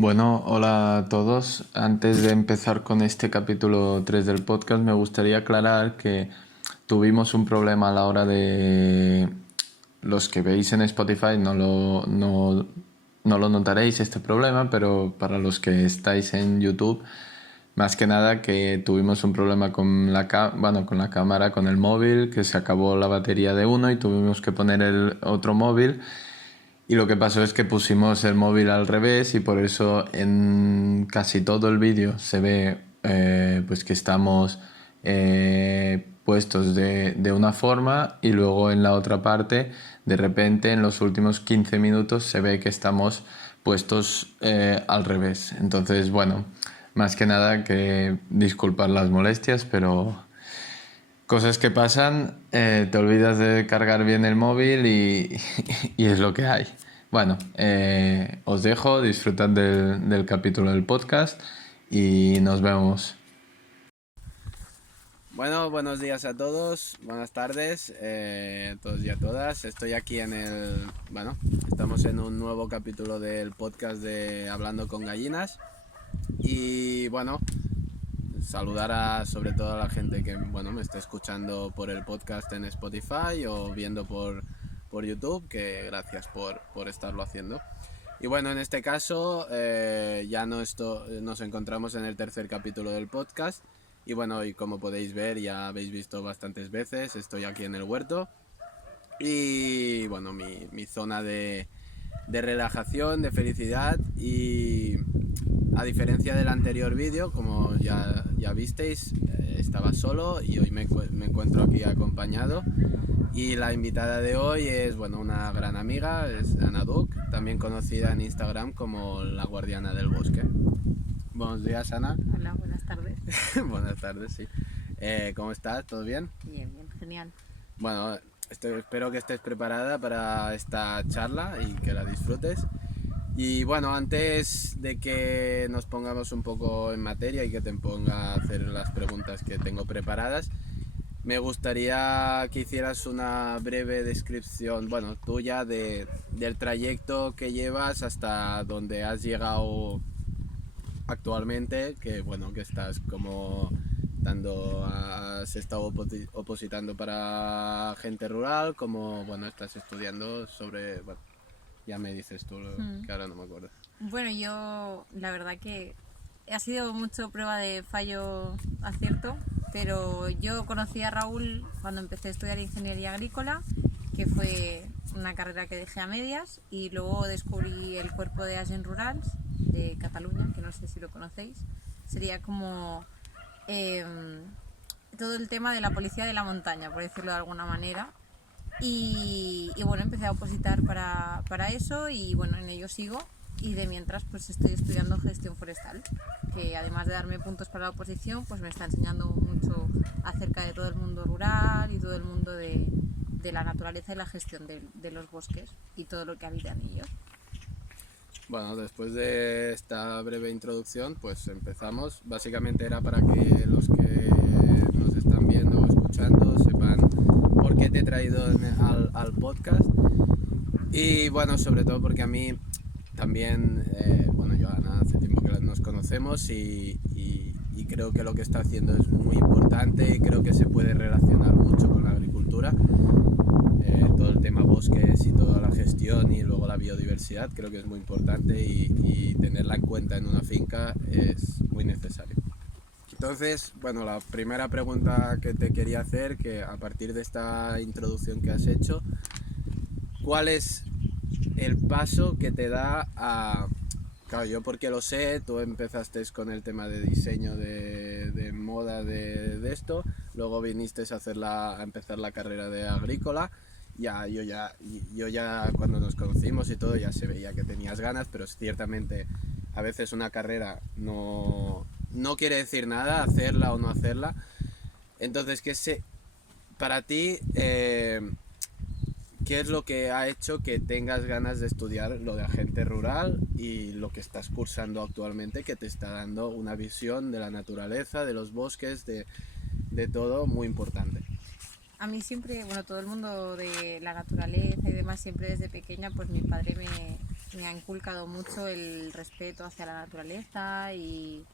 Bueno, hola a todos. Antes de empezar con este capítulo 3 del podcast, me gustaría aclarar que tuvimos un problema a la hora de... Los que veis en Spotify no lo notaréis este problema, pero para los que estáis en YouTube, más que nada que tuvimos un problema con con la cámara, con el móvil, que se acabó la batería de uno y tuvimos que poner el otro móvil. Y lo que pasó es que pusimos el móvil al revés y por eso en casi todo el vídeo se ve pues que estamos puestos de una forma y luego en la otra parte de repente en los últimos 15 minutos se ve que estamos puestos al revés. Entonces, bueno, más que nada que disculpar las molestias, pero cosas que pasan, te olvidas de cargar bien el móvil y es lo que hay. Bueno, os dejo, disfrutad del capítulo del podcast y nos vemos. Bueno, buenos días a todos, buenas tardes a todos y a todas. Estoy aquí estamos en un nuevo capítulo del podcast de Hablando con Gallinas. Y bueno, saludar sobre todo a la gente que me está escuchando por el podcast en Spotify o viendo por YouTube, que gracias por estarlo haciendo. Y bueno, en este caso nos encontramos en el tercer capítulo del podcast. Y bueno, y como podéis ver, ya habéis visto bastantes veces, estoy aquí en el huerto. Y bueno, mi zona de relajación, de felicidad. Y a diferencia del anterior vídeo, como ya visteis, estaba solo y hoy me encuentro aquí acompañado. Y la invitada de hoy es una gran amiga, es Ana Duc, también conocida en Instagram como la guardiana del bosque. Buenos días, Ana. Hola, buenas tardes. Buenas tardes, sí. ¿Cómo estás? ¿Todo bien? Bien, bien, genial. Bueno, espero que estés preparada para esta charla y que la disfrutes. Y bueno, antes de que nos pongamos un poco en materia y que te ponga a hacer las preguntas que tengo preparadas, me gustaría que hicieras una breve descripción, tuya del trayecto que llevas hasta donde has llegado actualmente, que estás como has estado opositando para gente rural, como estás estudiando sobre, ya me dices tú, que ahora no me acuerdo. Bueno, yo la verdad que ha sido mucho prueba de fallo acierto, pero yo conocí a Raúl cuando empecé a estudiar ingeniería agrícola, que fue una carrera que dejé a medias, y luego descubrí el cuerpo de Agents Rurals de Cataluña, que no sé si lo conocéis. Sería como todo el tema de la policía de la montaña, por decirlo de alguna manera. Y bueno, empecé a opositar para eso y bueno, en ello sigo. Y de mientras pues estoy estudiando gestión forestal, que además de darme puntos para la oposición, pues me está enseñando mucho acerca de todo el mundo rural y todo el mundo de la naturaleza y la gestión de los bosques y todo lo que habita en ellos. Bueno, después de esta breve introducción, pues empezamos. Básicamente era para que los que nos están viendo o escuchando sepan por qué te he traído al podcast. Y bueno, sobre todo porque a mí también, yo Ana, hace tiempo que nos conocemos y creo que lo que está haciendo es muy importante y creo que se puede relacionar mucho con la agricultura. Todo el tema bosques y toda la gestión y luego la biodiversidad creo que es muy importante y tenerla en cuenta en una finca es muy necesario. Entonces, la primera pregunta que te quería hacer, que a partir de esta introducción que has hecho, ¿cuál es el paso que te da a... Claro, yo porque lo sé, tú empezaste con el tema de diseño de moda de esto, luego viniste a empezar la carrera de agrícola. Yo ya cuando nos conocimos y todo ya se veía que tenías ganas, pero ciertamente a veces una carrera no quiere decir nada, hacerla o no hacerla. Entonces, para ti, ¿qué es lo que ha hecho que tengas ganas de estudiar lo de agente rural y lo que estás cursando actualmente, que te está dando una visión de la naturaleza, de los bosques, de todo muy importante? A mí siempre, todo el mundo de la naturaleza y demás, siempre desde pequeña, pues mi padre me ha inculcado mucho el respeto hacia la naturaleza y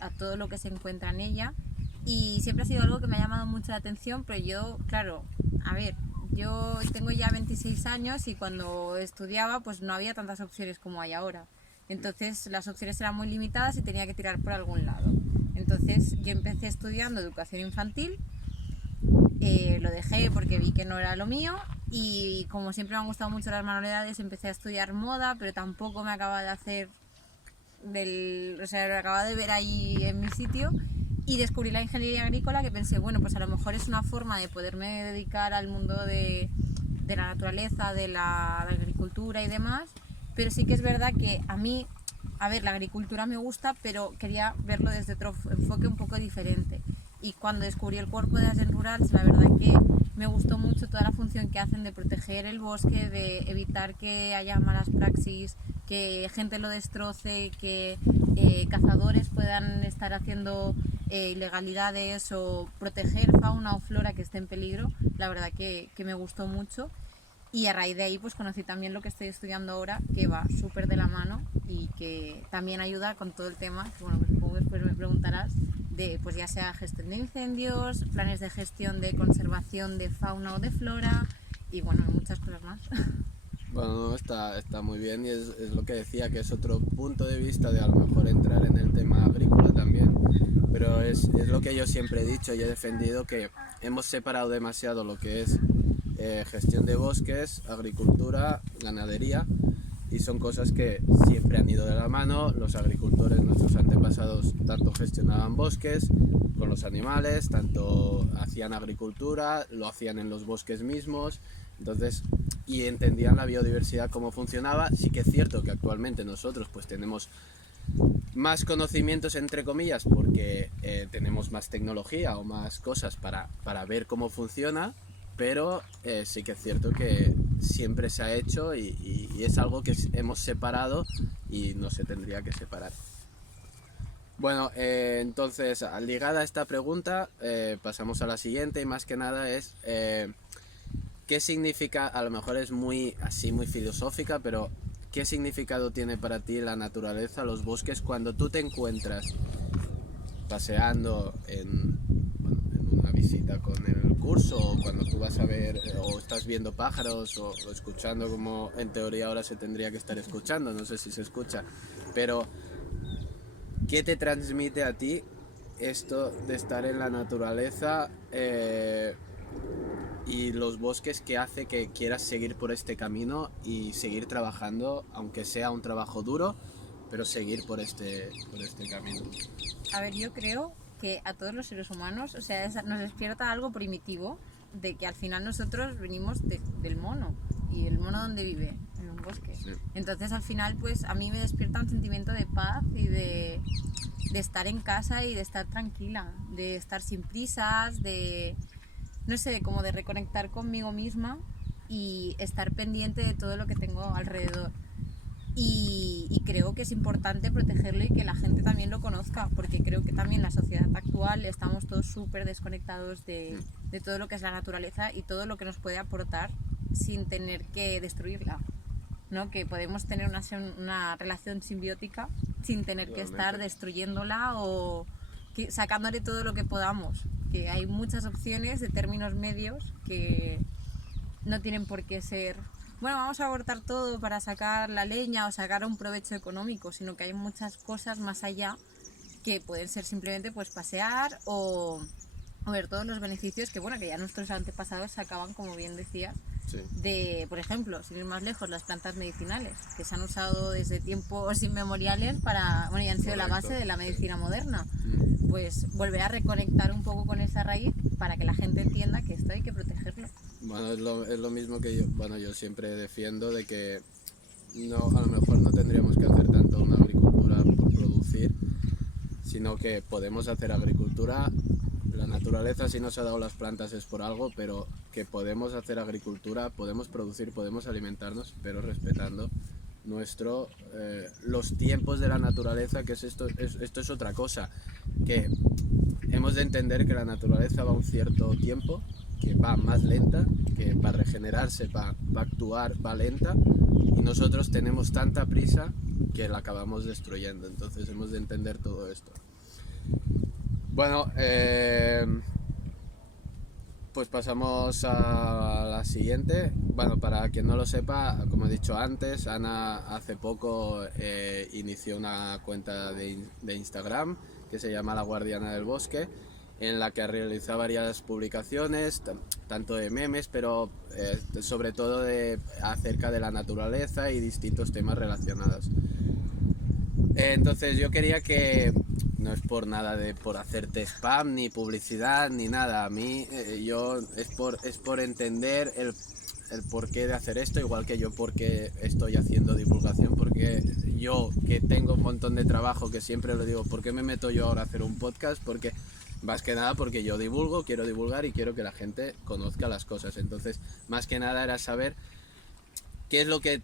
a todo lo que se encuentra en ella. Y siempre ha sido algo que me ha llamado mucho la atención, pero yo, claro, a ver, yo tengo ya 26 años y cuando estudiaba pues no había tantas opciones como hay ahora. Entonces las opciones eran muy limitadas y tenía que tirar por algún lado. Entonces yo empecé estudiando educación infantil, lo dejé porque vi que no era lo mío y como siempre me han gustado mucho las manualidades empecé a estudiar moda, pero tampoco me acababa de hacer o sea, lo acababa de ver ahí en mi sitio y descubrí la ingeniería agrícola, que pensé, bueno, pues a lo mejor es una forma de poderme dedicar al mundo de la naturaleza, de la agricultura y demás, pero sí que es verdad que a mí, a ver, la agricultura me gusta, pero quería verlo desde otro enfoque un poco diferente. Y cuando descubrí el cuerpo de Agents Rurals, la verdad que me gustó mucho toda la función que hacen de proteger el bosque, de evitar que haya malas praxis, que gente lo destroce, que cazadores puedan estar haciendo ilegalidades o proteger fauna o flora que esté en peligro. La verdad que me gustó mucho. Y a raíz de ahí pues conocí también lo que estoy estudiando ahora, que va súper de la mano y que también ayuda con todo el tema, que bueno, supongo que después me preguntarás, de pues ya sea gestión de incendios, planes de gestión de conservación de fauna o de flora y bueno, muchas cosas más. Bueno, no, está muy bien y es lo que decía, que es otro punto de vista de a lo mejor entrar en el tema agrícola también, pero es lo que yo siempre he dicho y he defendido, que hemos separado demasiado lo que es gestión de bosques, agricultura, ganadería, y son cosas que siempre han ido de la mano. Los agricultores, nuestros antepasados, tanto gestionaban bosques con los animales, tanto hacían agricultura, lo hacían en los bosques mismos, entonces, y entendían la biodiversidad, cómo funcionaba. Sí que es cierto que actualmente nosotros pues tenemos más conocimientos, entre comillas, porque tenemos más tecnología o más cosas para ver cómo funciona, pero sí que es cierto que siempre se ha hecho y es algo que hemos separado y no se tendría que separar. Bueno, entonces, ligada a esta pregunta, pasamos a la siguiente, y más que nada es ¿qué significa? A lo mejor es muy filosófica, pero ¿qué significado tiene para ti la naturaleza, los bosques, cuando tú te encuentras paseando en una visita con el curso, o cuando tú vas a ver o estás viendo pájaros o escuchando, como en teoría ahora se tendría que estar escuchando, no sé si se escucha, pero ¿qué te transmite a ti esto de estar en la naturaleza y los bosques, que hace que quieras seguir por este camino y seguir trabajando, aunque sea un trabajo duro, pero seguir por este camino? A ver, yo creo que a todos los seres humanos, o sea, nos despierta algo primitivo de que al final nosotros venimos del mono. ¿Y el mono dónde vive? En un bosque. Sí. Entonces al final pues a mí me despierta un sentimiento de paz y de estar en casa y de estar tranquila, de estar sin prisas, de, no sé, como de reconectar conmigo misma y estar pendiente de todo lo que tengo alrededor. Y creo que es importante protegerlo y que la gente también lo conozca, porque creo que también la sociedad actual estamos todos súper desconectados de todo lo que es la naturaleza y todo lo que nos puede aportar sin tener que destruirla, ¿no? Que podemos tener una relación simbiótica sin tener que estar destruyéndola o sacándole todo lo que podamos, que hay muchas opciones de términos medios que no tienen por qué ser, bueno, vamos a cortar todo para sacar la leña o sacar un provecho económico, sino que hay muchas cosas más allá que pueden ser simplemente pues pasear o ver todos los beneficios que, bueno, que ya nuestros antepasados sacaban, como bien decías, Sí. de, por ejemplo, sin ir más lejos, las plantas medicinales, que se han usado desde tiempos inmemoriales para, bueno, y han sido la base de la medicina moderna. Pues volver a reconectar un poco con esa raíz para que la gente entienda que esto hay que protegerlo. Bueno, es lo mismo que yo siempre defiendo, de que a lo mejor no tendríamos que hacer tanto una agricultura por producir, sino que podemos hacer agricultura. La naturaleza, si nos ha dado las plantas, es por algo, pero que podemos hacer agricultura, podemos producir, podemos alimentarnos, pero respetando los tiempos de la naturaleza, que esto es otra cosa, que hemos de entender que la naturaleza va a un cierto tiempo, que va más lenta, que para regenerarse, para actuar va lenta, y nosotros tenemos tanta prisa que la acabamos destruyendo. Entonces hemos de entender todo esto. Bueno, pues pasamos a la siguiente. Bueno, para quien no lo sepa, como he dicho antes, Ana hace poco inició una cuenta de Instagram que se llama La Guardiana del Bosque, en la que realiza varias publicaciones, tanto de memes, pero sobre todo acerca de la naturaleza y distintos temas relacionados. Entonces yo quería que, no es por nada por hacerte spam ni publicidad ni nada, a mí es por entender el porqué de hacer esto, igual que yo porque estoy haciendo divulgación, porque yo que tengo un montón de trabajo, que siempre lo digo, ¿por qué me meto yo ahora a hacer un podcast? Porque más que nada porque yo quiero divulgar y quiero que la gente conozca las cosas. Entonces más que nada era saber qué es lo que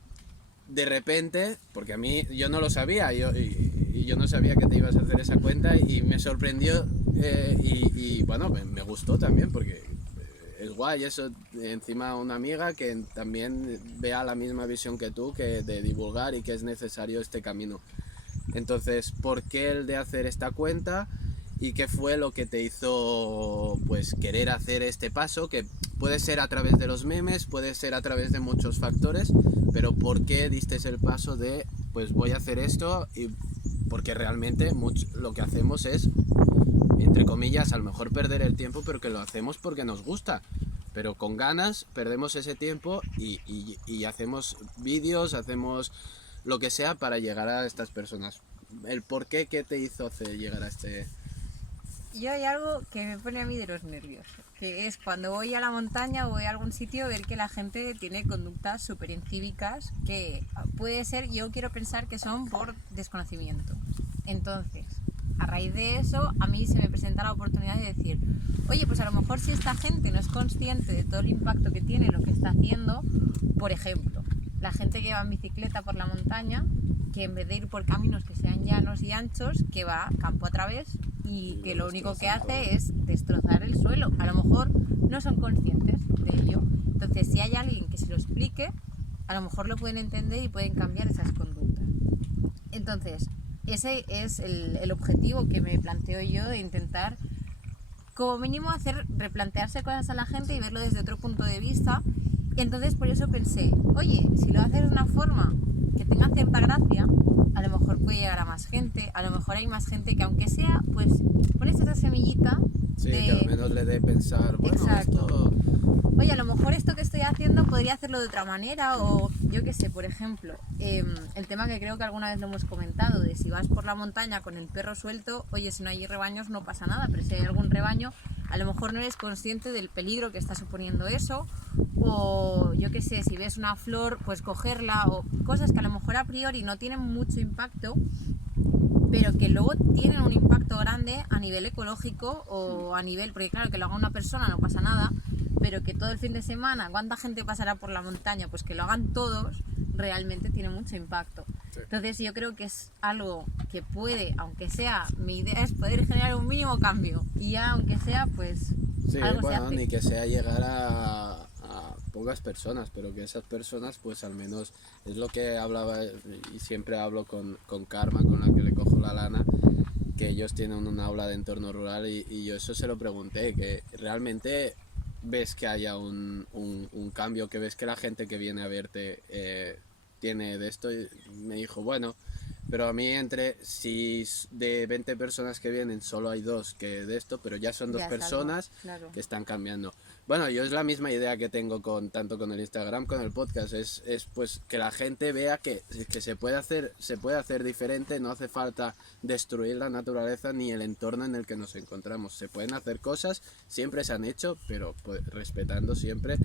de repente, porque a mí yo no lo sabía, y yo no sabía que te ibas a hacer esa cuenta, y me sorprendió, y bueno, me gustó también, porque es guay eso, encima una amiga que también vea la misma visión que tú, que de divulgar y que es necesario este camino. Entonces, ¿por qué el de hacer esta cuenta? ¿Y qué fue lo que te hizo pues querer hacer este paso? Que puede ser a través de los memes, puede ser a través de muchos factores, pero ¿por qué diste el paso de pues voy a hacer esto? Y porque realmente lo que hacemos es, entre comillas, a lo mejor perder el tiempo, pero que lo hacemos porque nos gusta. Pero con ganas perdemos ese tiempo y hacemos vídeos, hacemos lo que sea para llegar a estas personas. ¿El por qué te hizo hacer llegar a este...? Yo hay algo que me pone a mí de los nervios, que es cuando voy a la montaña o voy a algún sitio, ver que la gente tiene conductas súper incívicas, que puede ser, yo quiero pensar que son por desconocimiento. Entonces, a raíz de eso, a mí se me presenta la oportunidad de decir, oye, pues a lo mejor si esta gente no es consciente de todo el impacto que tiene lo que está haciendo, por ejemplo, la gente que va en bicicleta por la montaña, que en vez de ir por caminos que sean llanos y anchos, que va campo a través y que lo único que hace es destrozar el suelo. A lo mejor no son conscientes de ello. Entonces, si hay alguien que se lo explique, a lo mejor lo pueden entender y pueden cambiar esas conductas. Entonces, ese es el objetivo que me planteo yo, de intentar, como mínimo, replantearse cosas a la gente y verlo desde otro punto de vista. Entonces, por eso pensé, oye, si lo haces de una forma que tenga cierta gracia, a lo mejor puede llegar a más gente, a lo mejor hay más gente que, aunque sea, pues pones esa semillita sí, que al menos le dé pensar, bueno, exacto. Esto... Oye, a lo mejor esto que estoy haciendo podría hacerlo de otra manera, o yo qué sé, por ejemplo, el tema que creo que alguna vez lo hemos comentado, de si vas por la montaña con el perro suelto, oye, si no hay rebaños no pasa nada, pero si hay algún rebaño, a lo mejor no eres consciente del peligro que está suponiendo eso, o yo qué sé, si ves una flor, pues cogerla, o cosas que a lo mejor a priori no tienen mucho impacto, pero que luego tienen un impacto grande a nivel ecológico o a nivel, porque claro, que lo haga una persona no pasa nada, pero que todo el fin de semana, ¿cuánta gente pasará por la montaña? Pues que lo hagan todos, realmente tiene mucho impacto. Sí. Entonces yo creo que es algo que puede, aunque sea, mi idea es poder generar un mínimo cambio, y ya aunque sea, pues sí, algo bueno, se hace. Ni que sea llegar a pocas personas, pero que esas personas, pues al menos, es lo que hablaba y siempre hablo con Karma, con la que le cojo la lana, que ellos tienen un aula de entorno rural, y yo eso se lo pregunté, que realmente ves que haya un cambio, que ves que la gente que viene a verte tiene de esto, y me dijo, bueno, pero a mí si de 20 personas que vienen solo hay 2 que de esto, pero ya son 2 personas claro, que están cambiando. Bueno, yo es la misma idea que tengo tanto con el Instagram, con el podcast, es pues que la gente vea que se puede hacer diferente, no hace falta destruir la naturaleza ni el entorno en el que nos encontramos. Se pueden hacer cosas, siempre se han hecho, pero pues, respetando siempre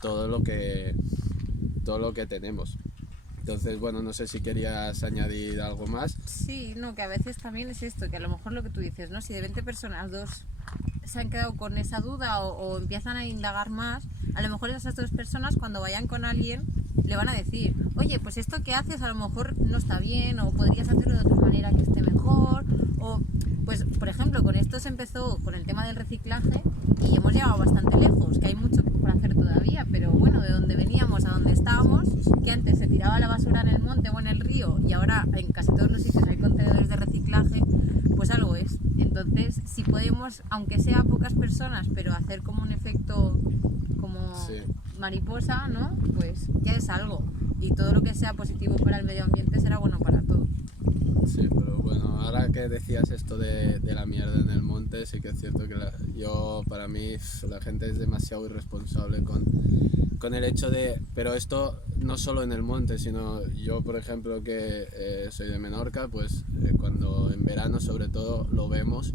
todo lo que tenemos. Entonces, bueno, no sé si querías añadir algo más. Sí, no, que a veces también es esto, que a lo mejor lo que tú dices, ¿no? Si de 20 personas, 2 se han quedado con esa duda o empiezan a indagar más, a lo mejor esas 2 personas cuando vayan con alguien le van a decir, oye, pues esto que haces a lo mejor no está bien, o podrías hacerlo de otra manera que esté mejor, o Pues, por ejemplo, con esto se empezó con el tema del reciclaje y hemos llegado bastante lejos, que hay mucho por hacer todavía, pero bueno, de donde veníamos a donde estábamos, que antes se tiraba la basura en el monte o en el río y ahora en casi todos los sitios hay contenedores de reciclaje, pues algo es. Entonces, si podemos, aunque sea pocas personas, pero hacer como un efecto como Sí. mariposa, ¿no? Pues ya es algo. Y todo lo que sea positivo para el medio ambiente será bueno para todo. Sí, pero bueno, ahora que decías esto de la mierda en el monte, sí que es cierto que para mí la gente es demasiado irresponsable con el hecho de... Pero esto no solo en el monte, sino yo, por ejemplo, que soy de Menorca, pues cuando en verano sobre todo lo vemos,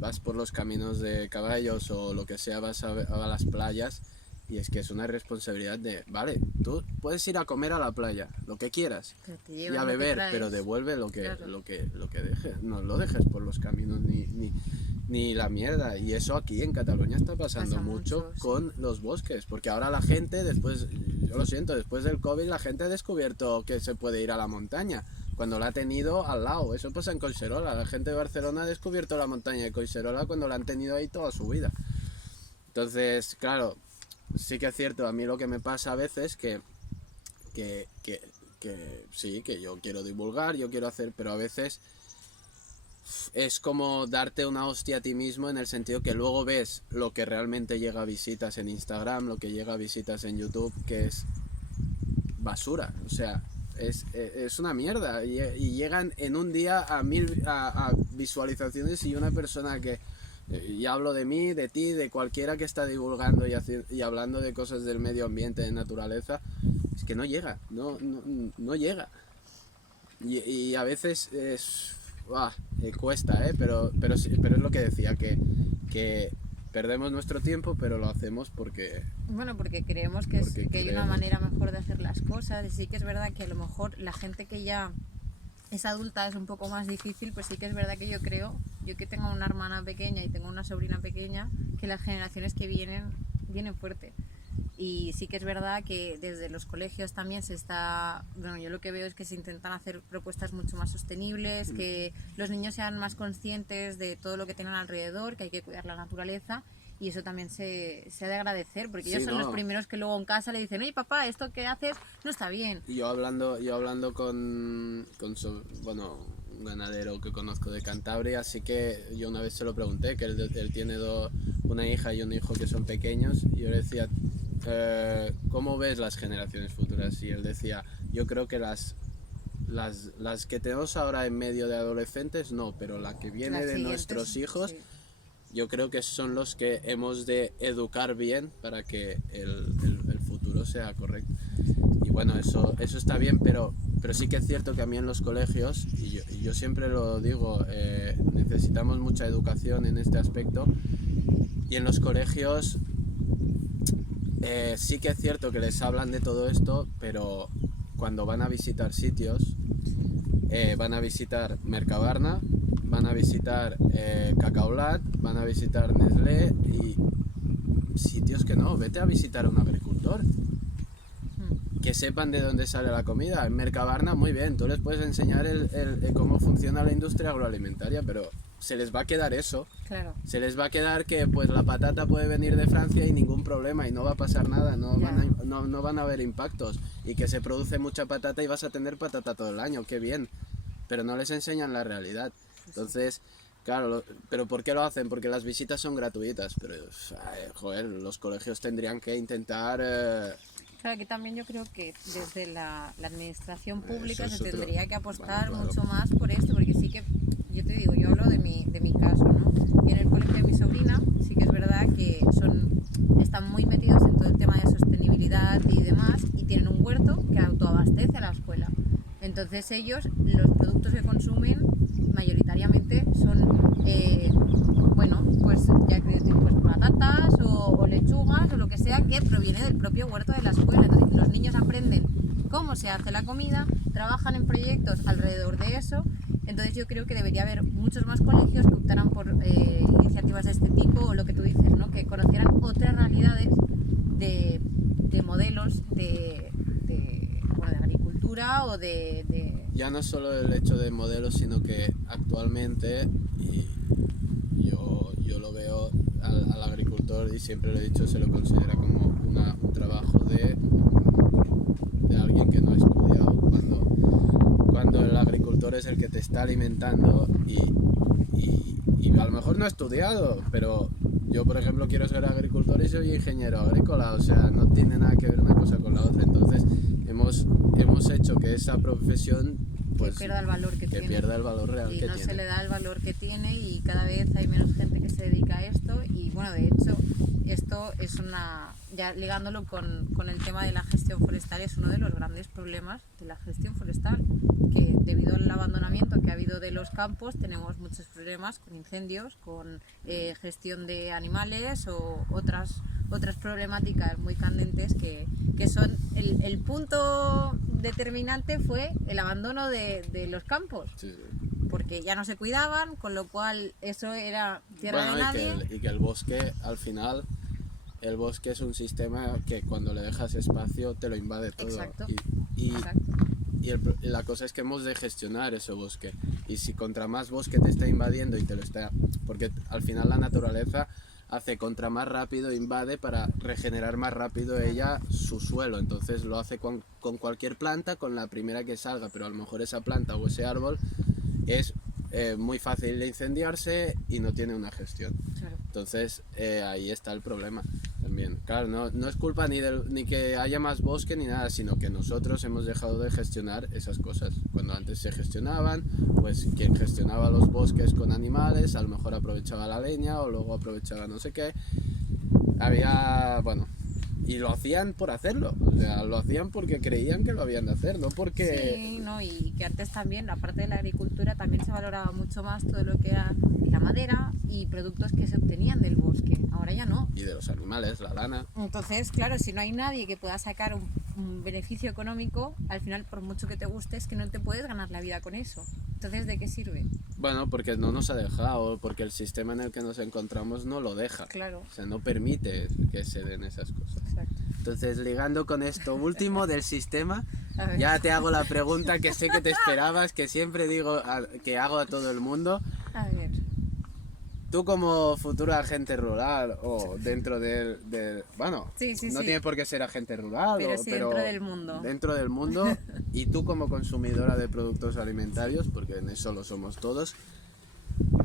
vas por los caminos de caballos o lo que sea, vas a las playas. Y es que es una responsabilidad de, vale, tú puedes ir a comer a la playa, lo que quieras, Pero te y llevas a lo que beber, traes. pero devuelve lo que Claro. dejes, no lo dejes por los caminos ni la mierda. Y eso aquí en Cataluña está pasando Pasa mucho mucho, sí. con los bosques, porque ahora la gente, yo lo siento, después del COVID la gente ha descubierto que se puede ir a la montaña, cuando la ha tenido al lado. Eso pasa en Collserola, la gente de Barcelona ha descubierto la montaña de Collserola cuando la han tenido ahí toda su vida. Entonces, claro, sí que es cierto, a mí lo que me pasa a veces que sí, que yo quiero divulgar, yo quiero hacer, pero a veces es como darte una hostia a ti mismo en el sentido que luego ves lo que realmente llega a visitas en Instagram, lo que llega a visitas en YouTube, que es basura, o sea, es una mierda y llegan en un día a visualizaciones y una persona que... Y hablo de mí, de ti, de cualquiera que está divulgando y hablando de cosas del medio ambiente, de naturaleza, es que no llega, no llega. Y a veces cuesta, pero es lo que decía, que perdemos nuestro tiempo, pero lo hacemos porque Bueno, porque creemos que hay una creemos. manera mejor de hacer las cosas. Y sí que es verdad que a lo mejor la gente que ya es adulta es un poco más difícil, pues sí que es verdad que yo que tengo una hermana pequeña y tengo una sobrina pequeña, que las generaciones que vienen fuerte. Y sí que es verdad que desde los colegios también bueno, yo lo que veo es que se intentan hacer propuestas mucho más sostenibles, que los niños sean más conscientes de todo lo que tienen alrededor, que hay que cuidar la naturaleza. Y eso también se ha de agradecer, porque ellos Sí, son los no. primeros que luego en casa le dicen, oye papá, esto que haces no está bien. Y yo hablando con un ganadero que conozco de Cantabria, así que yo una vez se lo pregunté, que él tiene una hija y un hijo que son pequeños, y yo le decía, ¿cómo ves las generaciones futuras? Y él decía, yo creo que las que tenemos ahora en medio de adolescentes, no, pero la que viene Las de siguientes, nuestros hijos, sí. yo creo que son los que hemos de educar bien para que el futuro sea correcto. Y bueno, eso está bien, pero sí que es cierto que a mí en los colegios, y yo siempre lo digo, necesitamos mucha educación en este aspecto, y en los colegios sí que es cierto que les hablan de todo esto, pero cuando van a visitar sitios, van a visitar Mercabarna, van a visitar Cacaolat, van a visitar Nestlé y sitios que no, vete a visitar a un agricultor. Que sepan de dónde sale la comida. En Mercabarna, muy bien, tú les puedes enseñar cómo funciona la industria agroalimentaria, pero se les va a quedar eso. Claro. Se les va a quedar que pues la patata puede venir de Francia y ningún problema y no va a pasar nada, no van a haber impactos. Y que se produce mucha patata y vas a tener patata todo el año, qué bien. Pero no les enseñan la realidad. Entonces, claro, ¿pero por qué lo hacen? Porque las visitas son gratuitas, pero joder, los colegios tendrían que intentar... Claro, que también yo creo que desde la administración pública Eso es se otro. tendría que apostar Bueno, claro. mucho más por esto, porque sí que, yo te digo, yo hablo de mi caso, ¿no? Y en el colegio de mi sobrina sí que es verdad que están muy metidos en todo el tema de sostenibilidad y demás, y tienen un huerto que autoabastece a la escuela. Entonces ellos, los productos que consumen mayoritariamente son, bueno, pues ya que pues patatas o lechugas o lo que sea que proviene del propio huerto de la escuela. Entonces los niños aprenden cómo se hace la comida, trabajan en proyectos alrededor de eso. Entonces yo creo que debería haber muchos más colegios que optaran por iniciativas de este tipo, o lo que tú dices, ¿no? Que conocieran otras realidades de modelos de agricultura o de ya no solo el hecho de modelos, sino que actualmente, y yo lo veo al agricultor, y siempre lo he dicho, se lo considera como un trabajo de alguien que no ha estudiado, cuando el agricultor es el que te está alimentando y a lo mejor no ha estudiado, pero yo, por ejemplo, quiero ser agricultor y soy ingeniero agrícola, o sea, no tiene nada que ver una cosa con la otra. Entonces hemos hecho que esa profesión pues que pierda el valor que tiene. Pierda el valor real y que no tiene. se le da el valor que tiene, y cada vez hay menos gente que se dedica a esto. Y bueno, de hecho, esto es ya ligándolo con el tema de la gestión forestal, es uno de los grandes problemas de la gestión forestal, que debido al abandonamiento que ha habido de los campos, tenemos muchos problemas con incendios, con gestión de animales o otras problemáticas muy candentes que son el punto determinante fue el abandono de los campos. Sí, sí. Porque ya no se cuidaban, con lo cual eso era tierra de nadie. Y que el bosque, al final, el bosque es un sistema que cuando le dejas espacio te lo invade todo. Exacto. Exacto. Y la cosa es que hemos de gestionar ese bosque. Y si contra más bosque te está invadiendo y te lo está... Porque al final la naturaleza hace contra más rápido invade para regenerar más rápido ella su suelo. Entonces lo hace con cualquier planta, con la primera que salga. Pero a lo mejor esa planta o ese árbol es muy fácil de incendiarse y no tiene una gestión. Claro. Entonces ahí está el problema también. Claro, no es culpa ni que haya más bosque ni nada, sino que nosotros hemos dejado de gestionar esas cosas. Cuando antes se gestionaban, pues quien gestionaba los bosques con animales, a lo mejor aprovechaba la leña o luego aprovechaba no sé qué. Y lo hacían por hacerlo, o sea, lo hacían porque creían que lo habían de hacer, no porque... Sí, no, y que antes también, aparte de la agricultura, también se valoraba mucho más todo lo que era la madera y productos que se obtenían del bosque. Ahora ya no. Y de los animales, la lana. Entonces, claro, si no hay nadie que pueda sacar un beneficio económico, al final, por mucho que te guste, es que no te puedes ganar la vida con eso. Entonces, ¿de qué sirve? Bueno, porque no nos ha dejado, porque el sistema en el que nos encontramos no lo deja. Claro. O sea, no permite que se den esas cosas. Exacto. Entonces, ligando con esto último del sistema, A ver. ya te hago la pregunta que sé que te esperabas, que siempre digo que hago a todo el mundo. A ver. Tú como futura agente rural o dentro bueno, Sí, no tiene por qué ser agente rural, pero sí pero dentro del mundo. Dentro del mundo, y tú como consumidora de productos alimentarios, porque en eso lo somos todos,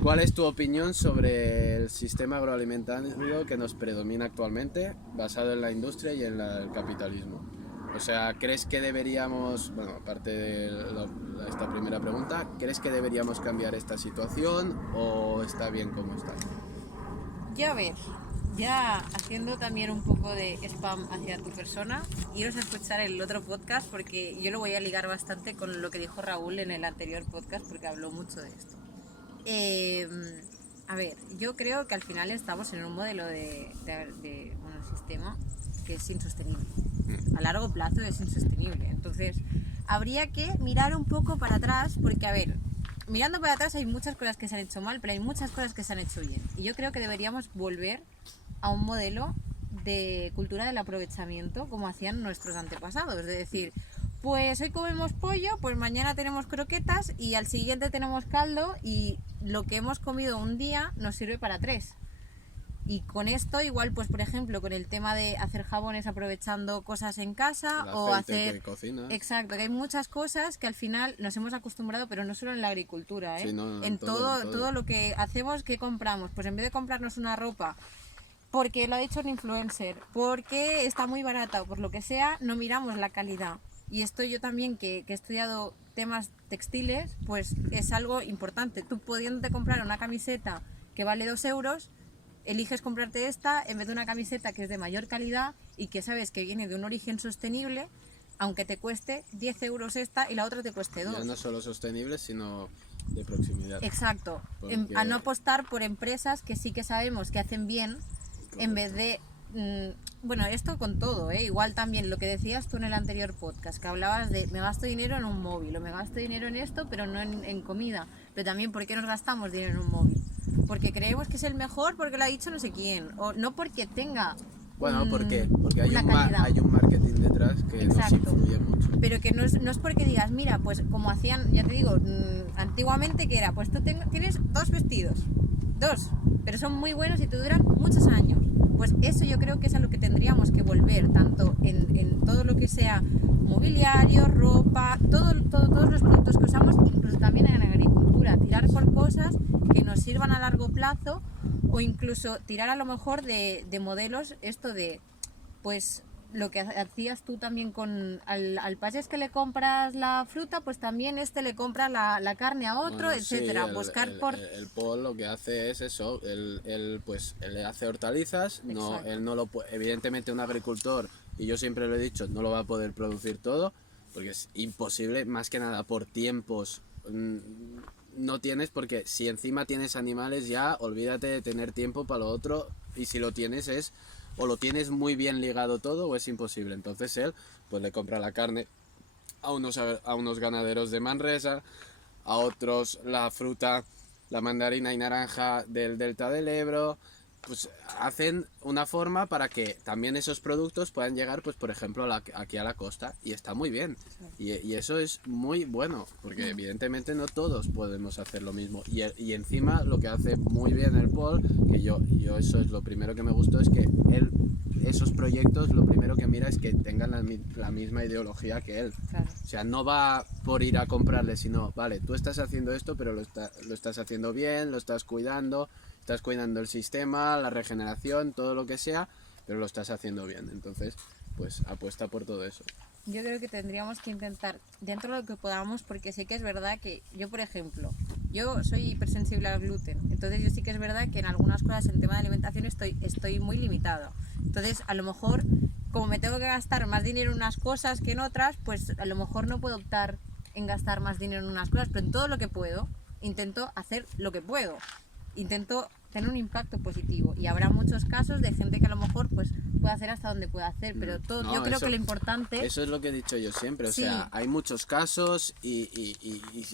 ¿cuál es tu opinión sobre el sistema agroalimentario que nos predomina actualmente, basado en la industria y en el capitalismo? O sea, ¿crees que deberíamos, bueno, aparte de esta primera pregunta, ¿crees que deberíamos cambiar esta situación o está bien como está? Ya a ver, ya haciendo también un poco de spam hacia tu persona, iros a escuchar el otro podcast, porque yo lo voy a ligar bastante con lo que dijo Raúl en el anterior podcast, porque habló mucho de esto. A ver, yo creo que al final estamos en un modelo de un sistema que es insostenible. A largo plazo es insostenible. Entonces, habría que mirar un poco para atrás, porque, a ver, mirando para atrás hay muchas cosas que se han hecho mal, pero hay muchas cosas que se han hecho bien. Y yo creo que deberíamos volver a un modelo de cultura del aprovechamiento como hacían nuestros antepasados. Es decir, pues hoy comemos pollo, pues mañana tenemos croquetas y al siguiente tenemos caldo, y lo que hemos comido un día nos sirve para 3. Y con esto igual, pues por ejemplo, con el tema de hacer jabones aprovechando cosas en casa, El o aceite hacer... que cocinas. Exacto, que hay muchas cosas que al final nos hemos acostumbrado, pero no solo en la agricultura, Sí, no, en todo lo que hacemos. ¿Qué compramos? Pues en vez de comprarnos una ropa porque lo ha dicho un influencer, porque está muy barata o por lo que sea, no miramos la calidad. Y esto yo también, que he estudiado temas textiles, pues es algo importante. Tú pudiéndote comprar una camiseta que vale 2 euros, eliges comprarte esta en vez de una camiseta que es de mayor calidad y que sabes que viene de un origen sostenible, aunque te cueste 10 euros esta y la otra te cueste 2. Ya no solo sostenible, sino de proximidad. Exacto. Porque... A no apostar por empresas que sí que sabemos que hacen bien, en vez de... bueno, esto con todo, igual también lo que decías tú en el anterior podcast, que hablabas de me gasto dinero en un móvil o me gasto dinero en esto, pero no en comida. Pero también, ¿por qué nos gastamos dinero en un móvil? Porque creemos que es el mejor, porque lo ha dicho no sé quién, o no porque tenga Bueno, un- porque hay una un, calidad. hay un marketing detrás que nos Exacto. influye mucho. Pero que no es porque digas, mira, pues como hacían, ya te digo, antiguamente que era, pues tú tienes 2 vestidos, 2, pero son muy buenos y te duran muchos años. Pues eso yo creo que es a lo que tendríamos que volver, tanto en todo lo que sea mobiliario, ropa, todos los productos que usamos, incluso también en agricultura, tirar por cosas que nos sirvan a largo plazo o incluso tirar a lo mejor de modelos, esto de, pues lo que hacías tú también con al pajes que le compras la fruta, pues también le compra la carne a otro, Bueno, etcétera. sí, Buscar por... el Paul lo que hace es eso, él le hace hortalizas, no, Exacto. él no lo evidentemente un agricultor, y yo siempre lo he dicho, no lo va a poder producir todo, porque es imposible, más que nada por tiempos, no tienes, porque si encima tienes animales ya, olvídate de tener tiempo para lo otro, y si lo tienes es, o lo tienes muy bien ligado todo, o es imposible, entonces él, pues le compra la carne a unos ganaderos de Manresa, a otros la fruta, la mandarina y naranja del delta del Ebro, pues hacen una forma para que también esos productos puedan llegar, pues por ejemplo, aquí a la costa, y está muy bien. Y eso es muy bueno, porque evidentemente no todos podemos hacer lo mismo. Y encima lo que hace muy bien el Paul, que yo eso es lo primero que me gustó, es que él, esos proyectos, lo primero que mira es que tengan la misma ideología que él. Claro. O sea, no va por ir a comprarle, sino, vale, tú estás haciendo esto, pero lo estás haciendo bien, lo estás cuidando el sistema, la regeneración, todo lo que sea, pero lo estás haciendo bien. Entonces, pues apuesta por todo eso. Yo creo que tendríamos que intentar, dentro de lo que podamos, porque sí que es verdad que yo, por ejemplo, yo soy hipersensible al gluten, entonces yo sí que es verdad que en algunas cosas en tema de alimentación estoy muy limitada. Entonces, a lo mejor, como me tengo que gastar más dinero en unas cosas que en otras, pues a lo mejor no puedo optar en gastar más dinero en unas cosas, pero en todo lo que puedo, intento hacer lo que puedo. Intento tener un impacto positivo y habrá muchos casos de gente que a lo mejor pues puede hacer hasta donde puede hacer, pero todo, No, yo creo que lo importante eso es lo que he dicho yo siempre, o Sí. sea, hay muchos casos y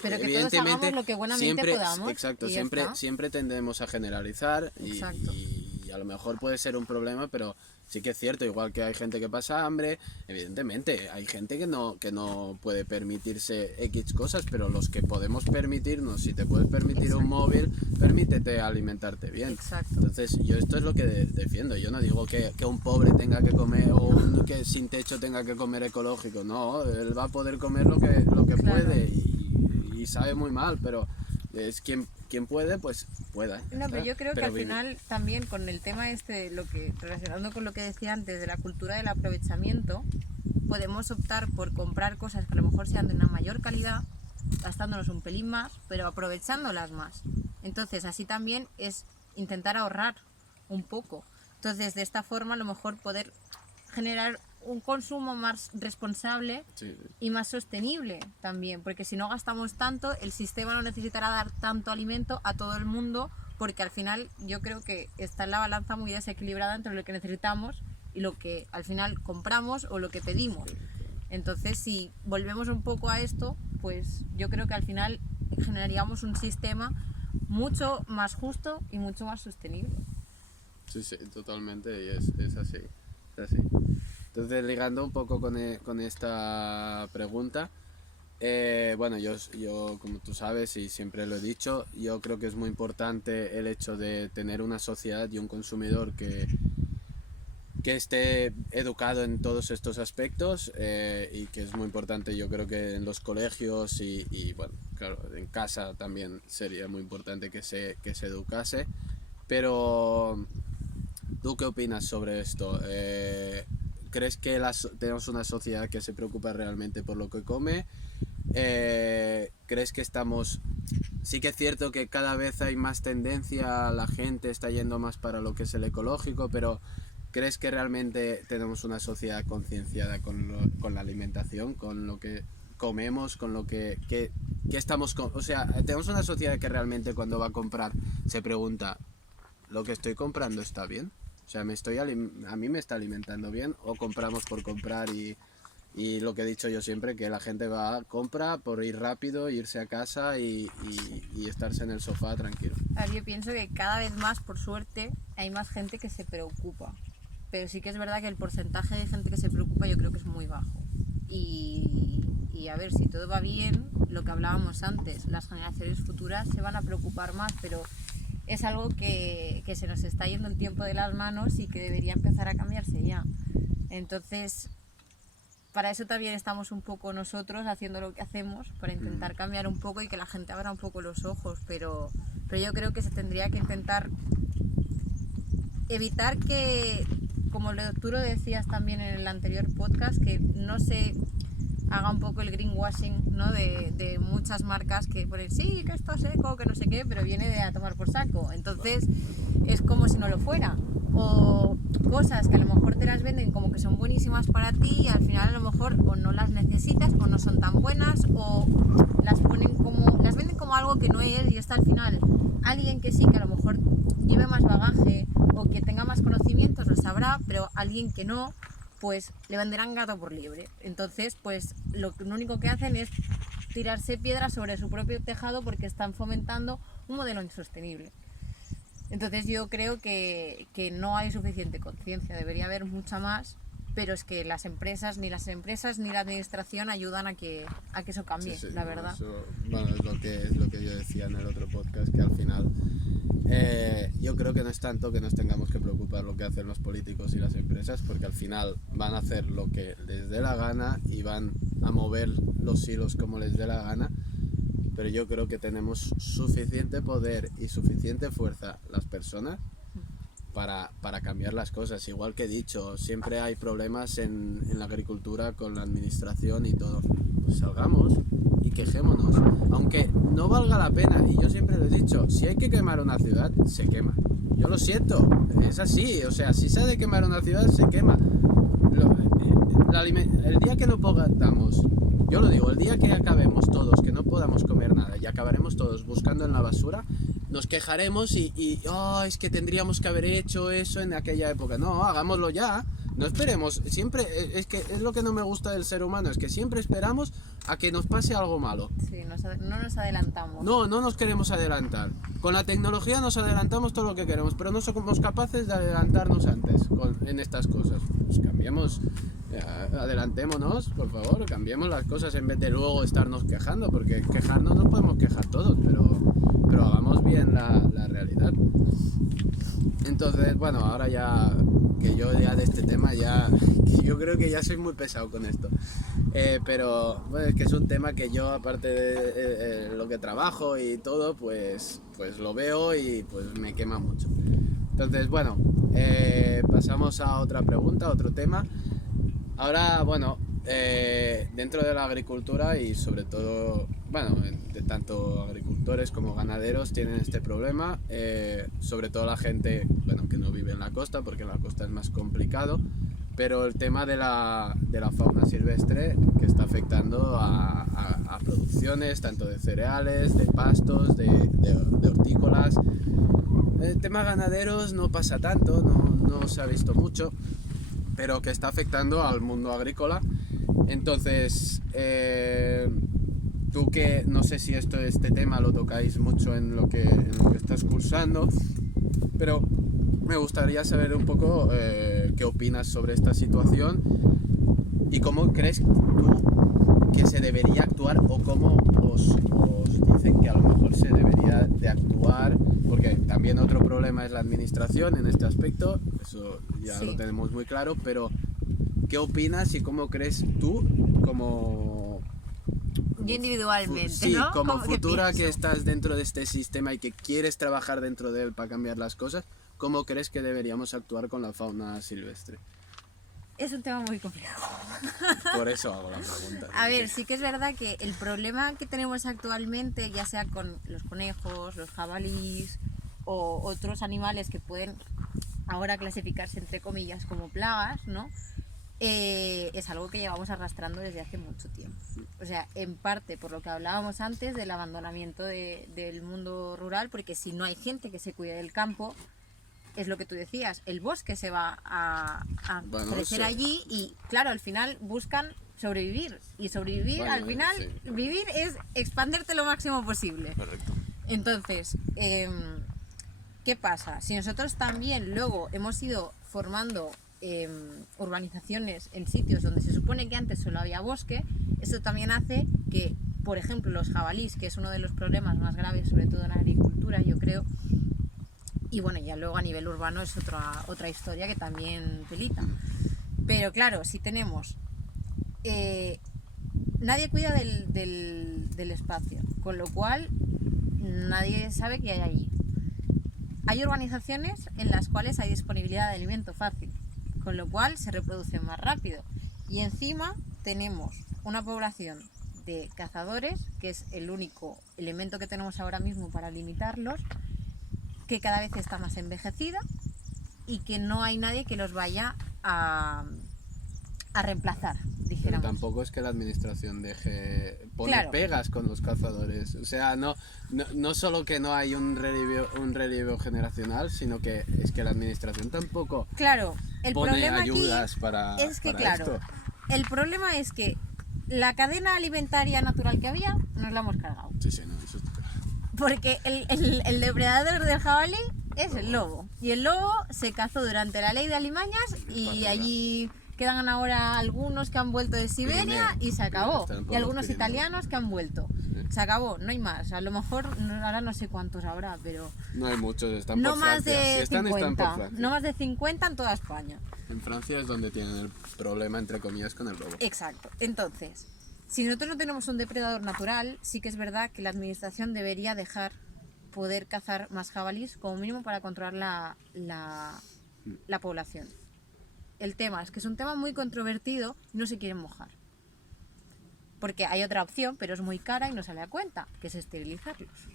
Pero que todos evidentemente hagamos lo que buenamente siempre, podamos, exacto, y ya está. siempre tendemos a generalizar Exacto. y a lo mejor puede ser un problema, pero sí que es cierto, igual que hay gente que pasa hambre, evidentemente hay gente que no puede permitirse X cosas, pero los que podemos permitirnos, si te puedes permitir un móvil, permítete alimentarte bien. Exacto. Entonces, yo esto es lo que defiendo. Yo no digo que un pobre tenga que comer o un que sin techo tenga que comer ecológico. No, él va a poder comer lo que Claro. puede y sabe muy mal, pero es quien puede, pues pueda. ya No, pero está. yo creo que Pero al final también con el tema relacionando con lo que decía antes de la cultura del aprovechamiento, podemos optar por comprar cosas que a lo mejor sean de una mayor calidad, gastándonos un pelín más, pero aprovechándolas más. Entonces, así también es intentar ahorrar un poco. Entonces, de esta forma, a lo mejor poder generar un consumo más responsable Sí, y más sostenible también, porque si no gastamos tanto, el sistema no necesitará dar tanto alimento a todo el mundo, porque al final yo creo que está en la balanza muy desequilibrada entre lo que necesitamos y lo que al final compramos o lo que pedimos. Entonces, si volvemos un poco a esto, pues yo creo que al final generaríamos un sistema mucho más justo y mucho más sostenible. sí, totalmente, y es así. Es así. Entonces, ligando un poco con esta pregunta, bueno, yo, como tú sabes y siempre lo he dicho, yo creo que es muy importante el hecho de tener una sociedad y un consumidor que esté educado en todos estos aspectos y que es muy importante, yo creo que en los colegios y bueno, claro, en casa también sería muy importante que se educase. Pero, ¿tú qué opinas sobre esto? ¿Crees que tenemos una sociedad que se preocupa realmente por lo que come? ¿Crees que estamos... Sí que es cierto que cada vez hay más tendencia, la gente está yendo más para lo que es el ecológico, pero ¿crees que realmente tenemos una sociedad concienciada con la alimentación, con lo que comemos, con lo que estamos... O sea, tenemos una sociedad que realmente cuando va a comprar se pregunta, ¿lo que estoy comprando está bien? O sea, a mí me está alimentando bien, o compramos por comprar y lo que he dicho yo siempre, que la gente compra por ir rápido, irse a casa y estarse en el sofá tranquilo. A ver, yo pienso que cada vez más, por suerte, hay más gente que se preocupa. pero sí que es verdad que el porcentaje de gente que se preocupa yo creo que es muy bajo. Y a ver, si todo va bien, lo que hablábamos antes, las generaciones futuras se van a preocupar más, pero es algo que se nos está yendo el tiempo de las manos y que debería empezar a cambiarse ya. Entonces, para eso también estamos un poco nosotros haciendo lo que hacemos, para intentar cambiar un poco y que la gente abra un poco los ojos, pero yo creo que se tendría que intentar evitar que, como tú lo decías también en el anterior podcast, que no se haga un poco el greenwashing, ¿no? de muchas marcas que ponen sí, que esto es eco, que no sé qué, pero viene de a tomar por saco. Entonces es como si no lo fuera. O cosas que a lo mejor te las venden como que son buenísimas para ti y al final a lo mejor o no las necesitas o no son tan buenas o las venden como algo que no es, y está al final alguien que sí, que a lo mejor lleve más bagaje o que tenga más conocimientos lo sabrá, pero alguien que no, pues le venderán gato por liebre. Entonces, pues lo único que hacen es tirarse piedras sobre su propio tejado porque están fomentando un modelo insostenible. Entonces yo creo que no hay suficiente conciencia, debería haber mucha más, pero es que las empresas ni la administración ayudan a que eso cambie, Sí, la no, verdad. eso, bueno, es lo que yo decía en el otro podcast, que al final yo creo que no es tanto que nos tengamos que preocupar lo que hacen los políticos y las empresas, porque al final van a hacer lo que les dé la gana y van a mover los hilos como les dé la gana, pero yo creo que tenemos suficiente poder y suficiente fuerza las personas para cambiar las cosas. Igual que he dicho, siempre hay problemas en la agricultura con la administración y todo. Pues salgamos y quejémonos, aunque no valga la pena. Y yo siempre les he dicho, si hay que quemar una ciudad, se quema. Yo lo siento, es así. O sea, si se ha de quemar una ciudad, se quema. El día que no podamos, yo lo digo, el día que acabemos todos, que no podamos comer nada y acabaremos todos buscando en la basura, nos quejaremos y es que tendríamos que haber hecho eso en aquella época. No, hagámoslo ya. No esperemos. Siempre, es que es lo que no me gusta del ser humano, es que siempre esperamos a que nos pase algo malo. Sí, no nos adelantamos. No nos queremos adelantar. Con la tecnología nos adelantamos todo lo que queremos, pero no somos capaces de adelantarnos antes en estas cosas. Pues cambiemos, adelantémonos, por favor, cambiemos las cosas en vez de luego estarnos quejando, porque quejarnos nos podemos quejar todos, pero hagamos bien la realidad. Entonces, bueno, ahora ya que yo ya de este tema yo creo que ya soy muy pesado con esto, pero bueno, es que es un tema que yo, aparte de lo que trabajo y todo, pues lo veo y pues me quema mucho. Entonces, bueno, pasamos a otra pregunta, otro tema. Ahora, bueno, dentro de la agricultura y sobre todo, bueno, de tanto agricultores como ganaderos tienen este problema, sobre todo la gente, bueno, que no vive en la costa, porque en la costa es más complicado, pero el tema de la fauna silvestre que está afectando a producciones tanto de cereales, de pastos, de hortícolas. El tema ganaderos no pasa tanto, no se ha visto mucho, pero que está afectando al mundo agrícola. Entonces, tú que no sé si este tema lo tocáis mucho en lo que estás cursando, pero me gustaría saber un poco qué opinas sobre esta situación y cómo crees tú que se debería actuar, o cómo os dicen que a lo mejor se debería de actuar, porque también otro problema es la administración en este aspecto, eso ya Sí. lo tenemos muy claro, pero ¿qué opinas y cómo crees tú como... Yo individualmente, Sí, ¿no? como ¿Cómo que futura que pienso? estás dentro de este sistema y que quieres trabajar dentro de él para cambiar las cosas, ¿cómo crees que deberíamos actuar con la fauna silvestre? Es un tema muy complejo. Por eso hago la pregunta. A ver, sí que es verdad que el problema que tenemos actualmente, ya sea con los conejos, los jabalíes o otros animales que pueden ahora clasificarse entre comillas como plagas, ¿no? Es algo que llevamos arrastrando desde hace mucho tiempo. O sea, en parte por lo que hablábamos antes del abandonamiento del mundo rural, porque si no hay gente que se cuide del campo, es lo que tú decías, el bosque se va a Bueno, crecer sí. allí y claro, al final buscan sobrevivir y sobrevivir, Bueno, al final, sí. vivir es expanderte lo máximo posible. Correcto. Entonces, ¿qué pasa? Si nosotros también luego hemos ido formando urbanizaciones en sitios donde se supone que antes solo había bosque, eso también hace que, por ejemplo, los jabalís, que es uno de los problemas más graves, sobre todo en la agricultura, yo creo, y bueno, ya luego a nivel urbano es otra historia que también pelita. Pero claro, si tenemos... nadie cuida del espacio, con lo cual nadie sabe qué hay allí. Hay urbanizaciones en las cuales hay disponibilidad de alimento fácil, con lo cual se reproducen más rápido. Y encima tenemos una población de cazadores, que es el único elemento que tenemos ahora mismo para limitarlos, que cada vez está más envejecida y que no hay nadie que los vaya a reemplazar, Pero dijéramos. tampoco es que la administración pone Claro. pegas con los cazadores. O sea, no solo que no hay un relevo generacional, sino que es que la administración tampoco Claro, el pone problema aquí ayudas para es que, para claro, esto. el problema es que la cadena alimentaria natural que había nos la hemos cargado. Sí, no, eso está claro. Porque el depredador del jabalí es el lobo. Y el lobo se cazó durante la ley de Alimañas y allí quedan ahora algunos que han vuelto de Siberia y se acabó. Están por Y los algunos Pirineos. italianos que han vuelto. Se acabó, no hay más. A lo mejor ahora no sé cuántos habrá, pero No hay muchos, están no por más Francia. de Si están por 50. Francia. No más de 50 en toda España. En Francia es donde tienen el problema, entre comillas, con el lobo. Exacto. Entonces, si nosotros no tenemos un depredador natural, sí que es verdad que la administración debería dejar poder cazar más jabalís como mínimo para controlar la población. El tema es que es un tema muy controvertido y no se quieren mojar. Porque hay otra opción, pero es muy cara y no sale a cuenta, que es esterilizarlos.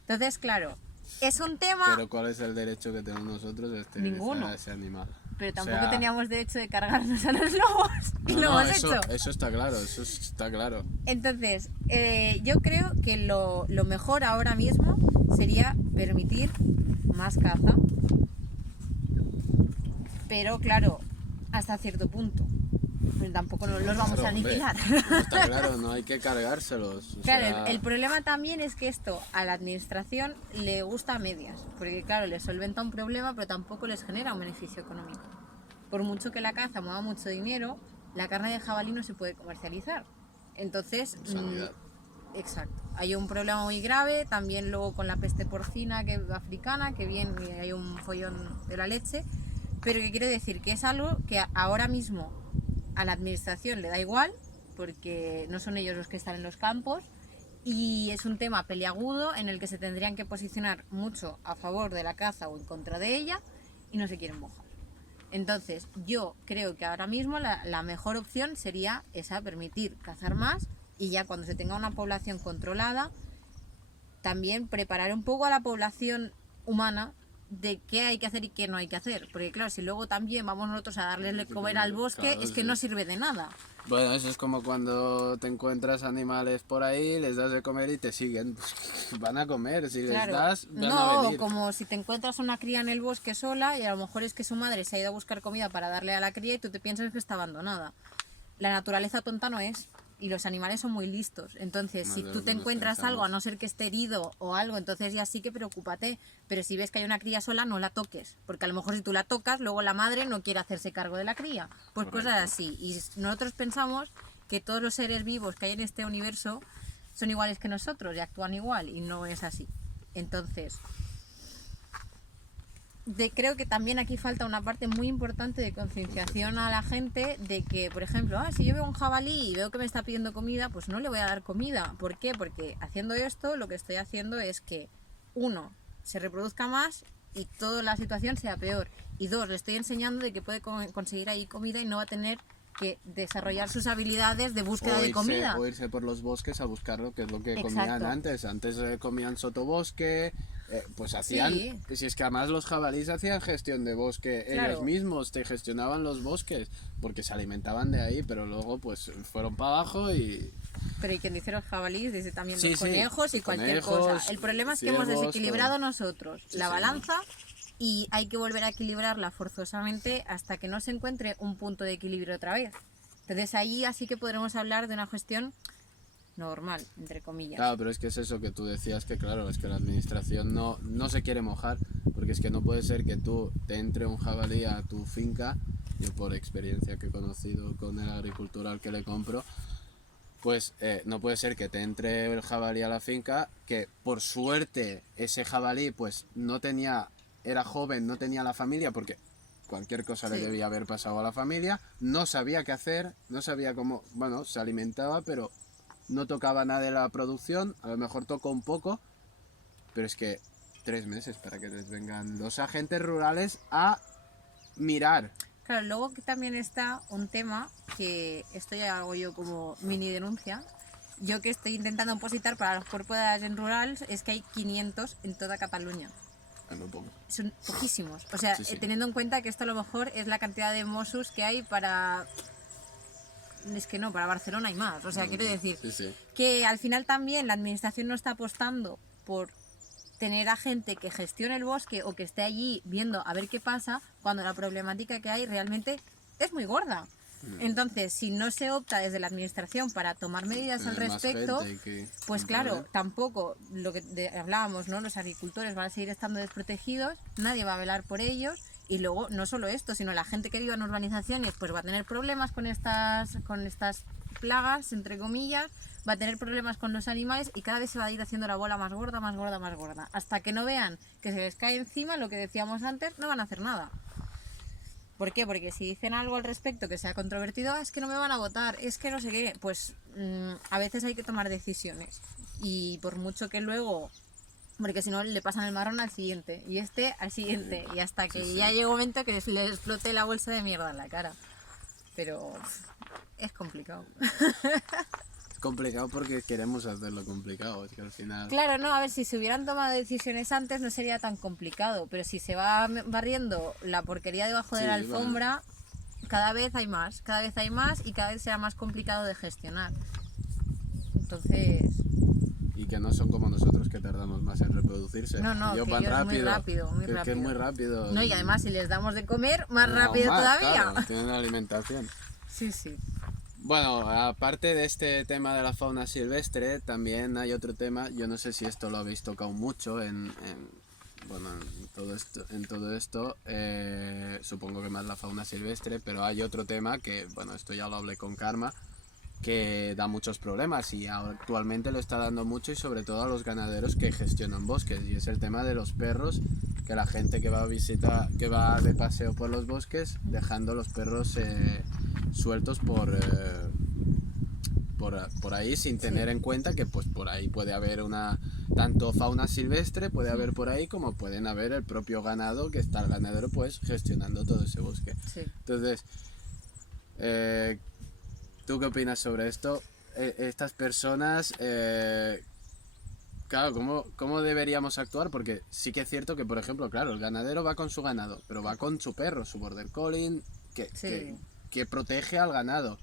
Entonces, claro, es un tema, Pero ¿cuál es el derecho que tenemos nosotros de esterilizar Ninguno. a ese animal? pero O tampoco sea, teníamos derecho de cargarnos a los lobos. Y no, lo no, hemos hecho. eso está claro, eso está claro. Entonces, yo creo que lo mejor ahora mismo sería permitir más caza, pero claro, hasta cierto punto. Pero tampoco los vamos Claro, a hombre, aniquilar. eso está claro, no hay que cargárselos. O Claro, sea, el problema también es que esto a la administración le gusta a medias, porque claro, les solventa un problema, pero tampoco les genera un beneficio económico. Por mucho que la caza mueva mucho dinero, la carne de jabalí no se puede comercializar. Entonces, Sanidad. exacto. Hay un problema muy grave, también luego con la peste porcina africana, que bien hay un follón de la leche, pero que quiere decir que es algo que ahora mismo a la administración le da igual, porque no son ellos los que están en los campos, y es un tema peliagudo en el que se tendrían que posicionar mucho a favor de la caza o en contra de ella, y no se quieren mojar. Entonces, yo creo que ahora mismo la mejor opción sería esa, permitir cazar más, y ya cuando se tenga una población controlada, también preparar un poco a la población humana de qué hay que hacer y qué no hay que hacer. Porque claro, si luego también vamos nosotros a darles de comer al bosque, Claro, es que sí. no sirve de nada. Bueno, eso es como cuando te encuentras animales por ahí, les das de comer y te siguen. Pues, van a comer, si les Claro. das, van a No, venir. como si te encuentras una cría en el bosque sola y a lo mejor es que su madre se ha ido a buscar comida para darle a la cría y tú te piensas que está abandonada. La naturaleza tonta no es. Y los animales son muy listos. Entonces, Más si de tú lo te que nos encuentras pensamos. algo, a no ser que esté herido o algo, entonces ya sí que preocúpate. Pero si ves que hay una cría sola, no la toques. Porque a lo mejor si tú la tocas, luego la madre no quiere hacerse cargo de la cría. Pues Correcto. cosas así. Y nosotros pensamos que todos los seres vivos que hay en este universo son iguales que nosotros y actúan igual. Y no es así. Entonces, creo que también aquí falta una parte muy importante de concienciación a la gente de que, por ejemplo, si yo veo un jabalí y veo que me está pidiendo comida, pues no le voy a dar comida. ¿Por qué? Porque haciendo esto lo que estoy haciendo es que, uno, se reproduzca más y toda la situación sea peor. Y dos, le estoy enseñando de que puede conseguir ahí comida y no va a tener que desarrollar sus habilidades de búsqueda de comida. O irse por los bosques a buscar lo que es lo que Exacto. comían antes. Antes comían sotobosque, pues hacían... Sí. Si es que además los jabalíes hacían gestión de bosque Claro. ellos mismos, te gestionaban los bosques, porque se alimentaban de ahí, pero luego pues fueron para abajo y... Pero hay quien dice los jabalíes, dice también Sí, los sí, conejos y los cualquier conejos, cosa. El problema es que hemos ciervos, desequilibrado todo. nosotros Sí, la sí, balanza y hay que volver a equilibrarla forzosamente hasta que no se encuentre un punto de equilibrio otra vez. Entonces ahí así que podremos hablar de una gestión normal, entre comillas. Claro, pero es que es eso que tú decías, que claro, es que la administración no se quiere mojar, Porque es que no puede ser que tú te entre un jabalí a tu finca, yo por experiencia que he conocido con el agricultor al que le compro, pues no puede ser que te entre el jabalí a la finca, que por suerte ese jabalí pues no tenía, era joven, no tenía la familia, porque cualquier cosa le Sí. debía haber pasado a la familia, no sabía qué hacer, no sabía cómo, bueno, se alimentaba, pero no tocaba nada de la producción, a lo mejor tocó un poco, pero es que 3 meses para que les vengan los agentes rurales a mirar. Claro, luego que también está un tema que esto ya hago yo como mini denuncia. Yo que estoy intentando opositar para los cuerpos de agents rurales es que hay 500 en toda Cataluña. Es muy poco. Son poquísimos. O sea, Sí, sí. teniendo en cuenta que esto a lo mejor es la cantidad de Mossos que hay para... Es que no, para Barcelona hay más. O sea, quiero decir Sí, sí. que al final también la administración no está apostando por tener a gente que gestione el bosque o que esté allí viendo a ver qué pasa cuando la problemática que hay realmente es muy gorda. Entonces, si no se opta desde la administración para tomar medidas al Tener más respecto, gente que pues controle. claro, tampoco lo que hablábamos, ¿no? Los agricultores van a seguir estando desprotegidos, nadie va a velar por ellos y luego no solo esto, sino la gente que vive en urbanizaciones pues va a tener problemas con estas plagas, entre comillas, va a tener problemas con los animales y cada vez se va a ir haciendo la bola más gorda, más gorda, más gorda. Hasta que no vean que se les cae encima, lo que decíamos antes, no van a hacer nada. ¿Por qué? Porque si dicen algo al respecto que sea controvertido, es que no me van a votar, es que no sé qué, pues a veces hay que tomar decisiones. Y por mucho que luego, porque si no le pasan el marrón al siguiente, y este al siguiente, y hasta que Sí, sí. ya llega un momento que le explote la bolsa de mierda en la cara. Pero es complicado. Es complicado porque queremos hacerlo complicado, es que al final... Claro, no, a ver, si se hubieran tomado decisiones antes no sería tan complicado, pero si se va barriendo la porquería debajo de Sí, la alfombra, cada vez hay más y cada vez será más complicado de gestionar. Entonces, Y que no son como nosotros que tardamos más en reproducirse. no, Ellos que van ellos rápido. muy rápido, muy que rápido. es muy rápido. No, y además si les damos de comer, más Aún rápido más, todavía. claro, tienen alimentación. Sí, sí. Bueno, aparte de este tema de la fauna silvestre, también hay otro tema, yo no sé si esto lo habéis tocado mucho bueno, en todo esto, supongo que más la fauna silvestre, pero hay otro tema que, bueno, esto ya lo hablé con Karma, que da muchos problemas y actualmente lo está dando mucho y sobre todo a los ganaderos que gestionan bosques, y es el tema de los perros, que la gente que va a visitar, que va de paseo por los bosques, dejando los perros sueltos por ahí sin tener en cuenta que pues por ahí puede haber una tanto fauna silvestre puede haber por ahí como pueden haber el propio ganado que está el ganadero pues gestionando todo ese bosque. Sí. Entonces, ¿tú qué opinas sobre esto? Estas personas, claro, ¿cómo deberíamos actuar? Porque sí que es cierto que, por ejemplo, claro, el ganadero va con su ganado, pero va con su perro, su border collie, Sí. que protege al ganado.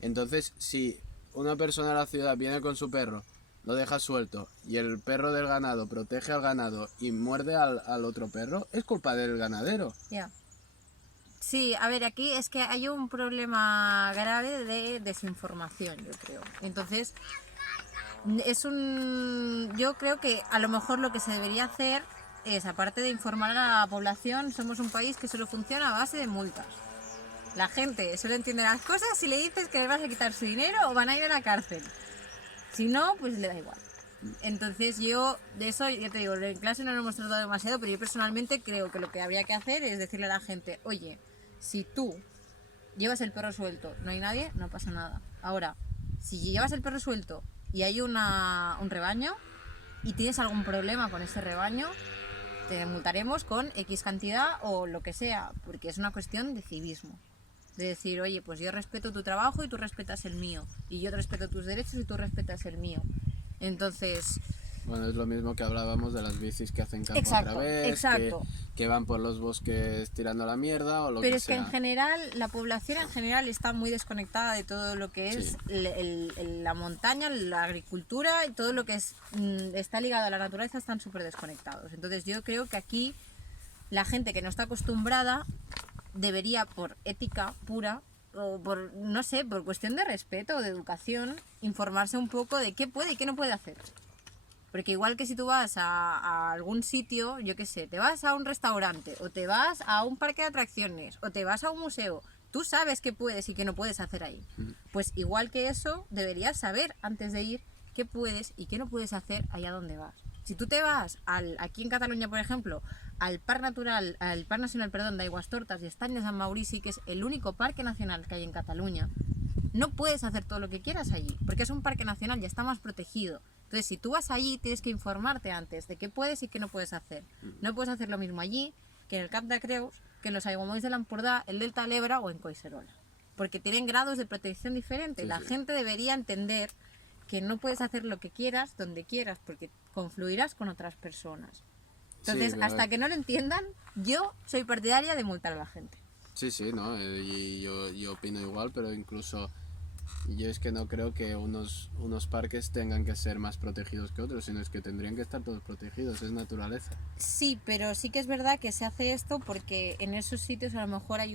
Entonces, si una persona de la ciudad viene con su perro, lo deja suelto, y el perro del ganado protege al ganado y muerde al otro perro, es culpa del ganadero. Ya. Sí, a ver, aquí es que hay un problema grave de desinformación, yo creo. Entonces, yo creo que a lo mejor lo que se debería hacer es, aparte de informar a la población, somos un país que solo funciona a base de multas. La gente solo entiende las cosas si le dices que le vas a quitar su dinero o van a ir a la cárcel. Si no, pues le da igual. Entonces yo, de eso, ya te digo, en clase no lo hemos tratado demasiado, pero yo personalmente creo que lo que habría que hacer es decirle a la gente, oye, si tú llevas el perro suelto, no hay nadie, no pasa nada. Ahora, si llevas el perro suelto y hay un rebaño y tienes algún problema con ese rebaño, te multaremos con X cantidad o lo que sea, porque es una cuestión de civismo. De decir, oye, pues yo respeto tu trabajo y tú respetas el mío. Y yo respeto tus derechos y tú respetas el mío. Entonces, Bueno, es lo mismo que hablábamos de las bicis que hacen campo Exacto, a través, exacto. que van por los bosques tirando la mierda o lo pero que es que sea. en general, la población en general está muy desconectada de todo lo que es Sí. la montaña, la agricultura y todo lo que está ligado a la naturaleza están súper desconectados. Entonces yo creo que aquí la gente que no está acostumbrada debería, por ética pura, o por, no sé, por cuestión de respeto o de educación, informarse un poco de qué puede y qué no puede hacer. Porque igual que si tú vas a algún sitio, yo qué sé, te vas a un restaurante, o te vas a un parque de atracciones, o te vas a un museo, tú sabes qué puedes y qué no puedes hacer ahí. Pues igual que eso, deberías saber antes de ir qué puedes y qué no puedes hacer allá donde vas. Si tú te vas aquí en Cataluña, por ejemplo, al Parc Nacional, perdón, d'Aigüestortes y Estany de Sant Maurici, que es el único parque nacional que hay en Cataluña, no puedes hacer todo lo que quieras allí, porque es un parque nacional y está más protegido. Entonces, si tú vas allí, tienes que informarte antes de qué puedes y qué no puedes hacer. No puedes hacer lo mismo allí que en el Camp de Creus, que en los Aiguamolls de l'Empordà, el Delta de l'Ebre o en Collserola. Porque tienen grados de protección diferentes. Sí, La gente debería entender que no puedes hacer lo que quieras, donde quieras, porque confluirás con otras personas. Entonces, Sí, hasta que no lo entiendan, yo soy partidaria de multar a la gente. Sí, ¿no? Y yo opino igual, pero incluso yo es que no creo que unos parques tengan que ser más protegidos que otros, sino es que tendrían que estar todos protegidos, es naturaleza. Sí, pero sí que es verdad que se hace esto porque en esos sitios a lo mejor hay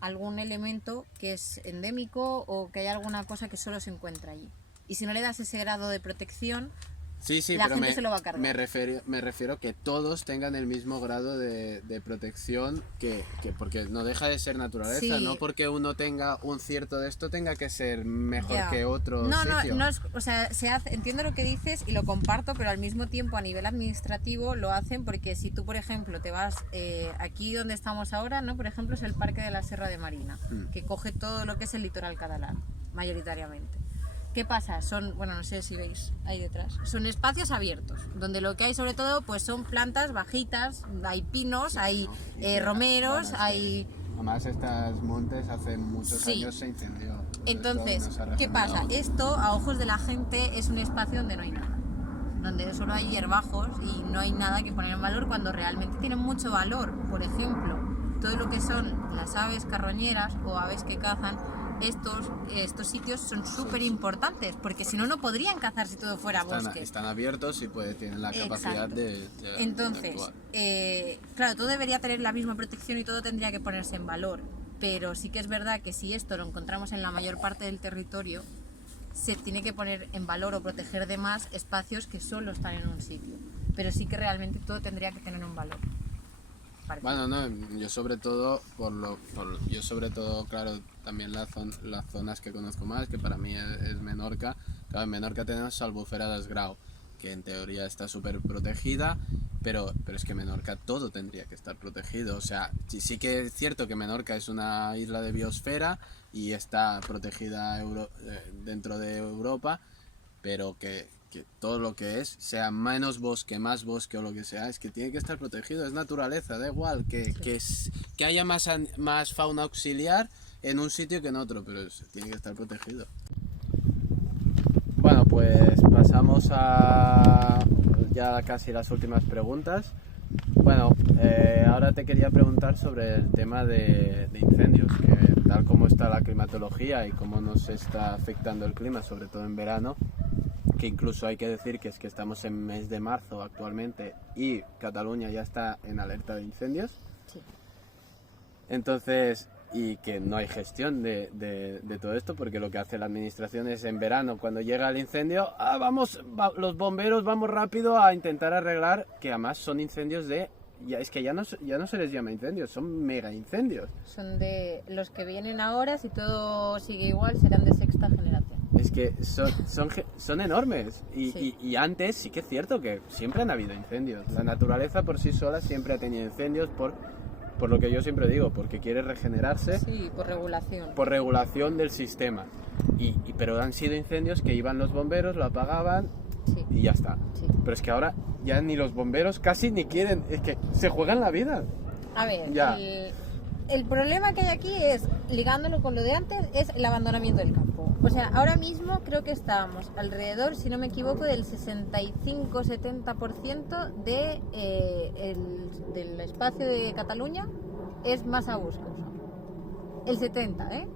algún elemento que es endémico o que hay alguna cosa que solo se encuentra allí. Y si no le das ese grado de protección, Sí, la pero gente se lo va a cargar. me refiero que todos tengan el mismo grado de protección que porque no deja de ser naturaleza, Sí. no porque uno tenga un cierto de esto tenga que ser mejor Ya. que otro No, sitio. no es, o sea, entiendo lo que dices y lo comparto, pero al mismo tiempo a nivel administrativo lo hacen porque si tú, por ejemplo, te vas aquí donde estamos ahora, ¿no? Por ejemplo, es el Parque de la Serra de Marina, que coge todo lo que es el litoral catalán, mayoritariamente. ¿Qué pasa? Bueno, no sé si veis ahí detrás. Son espacios abiertos, donde lo que hay sobre todo pues son plantas bajitas, hay pinos, hay romeros, Bueno, hay... Además, estos montes hace muchos Sí. años se incendió. Entonces, Esto no se ha ¿qué pasa? regenerado. Esto, a ojos de la gente, es un espacio donde no hay nada. Donde solo hay hierbajos y no hay nada que poner en valor cuando realmente tienen mucho valor. Por ejemplo, todo lo que son las aves carroñeras o aves que cazan, estos sitios son súper importantes, porque si no, no podrían cazar si todo fuera bosque. Están abiertos y tienen la capacidad Exacto. de Entonces, actuar. claro, todo debería tener la misma protección y todo tendría que ponerse en valor, pero sí que es verdad que si esto lo encontramos en la mayor parte del territorio, se tiene que poner en valor o proteger de más espacios que solo están en un sitio, pero sí que realmente todo tendría que tener un valor. Bueno, no, yo sobre todo, claro, también las zonas que conozco más, que para mí es Menorca. Claro, en Menorca tenemos Albufera das Grau, que en teoría está súper protegida, pero es que Menorca todo tendría que estar protegido. O sea, sí que es cierto que Menorca es una isla de biosfera y está protegida dentro de Europa, pero que todo lo que sea menos bosque, más bosque o lo que sea, es que tiene que estar protegido, es naturaleza, da igual que haya más fauna auxiliar en un sitio que en otro, pero tiene que estar protegido. Bueno, pues pasamos a ya casi las últimas preguntas. Bueno, ahora te quería preguntar sobre el tema de incendios, que tal como está la climatología y cómo nos está afectando el clima, sobre todo en verano, que incluso hay que decir que estamos en mes de marzo actualmente y Cataluña ya está en alerta de incendios. Sí. Entonces, y que no hay gestión de todo esto, porque lo que hace la administración es en verano, cuando llega el incendio, los bomberos vamos rápido a intentar arreglar, que además son incendios es que ya no se les llama incendios, son mega incendios. Son de los que vienen ahora, si todo sigue igual, serán de sexta generación. Es que son enormes Sí. y antes sí que es cierto que siempre han habido incendios. La naturaleza por sí sola siempre ha tenido incendios por lo que yo siempre digo, porque quiere regenerarse. Sí, por regulación. Por regulación del sistema. Pero han sido incendios que iban los bomberos, lo apagaban Sí. y ya está. Sí. Pero es que ahora ya ni los bomberos casi ni quieren, es que se juegan la vida. A ver, Ya. el problema que hay aquí es, ligándolo con lo de antes, es el abandonamiento del campo. O sea, ahora mismo creo que estábamos alrededor, si no me equivoco, del 65-70% del espacio de Cataluña es masa boscosa. El 70%, ¿eh?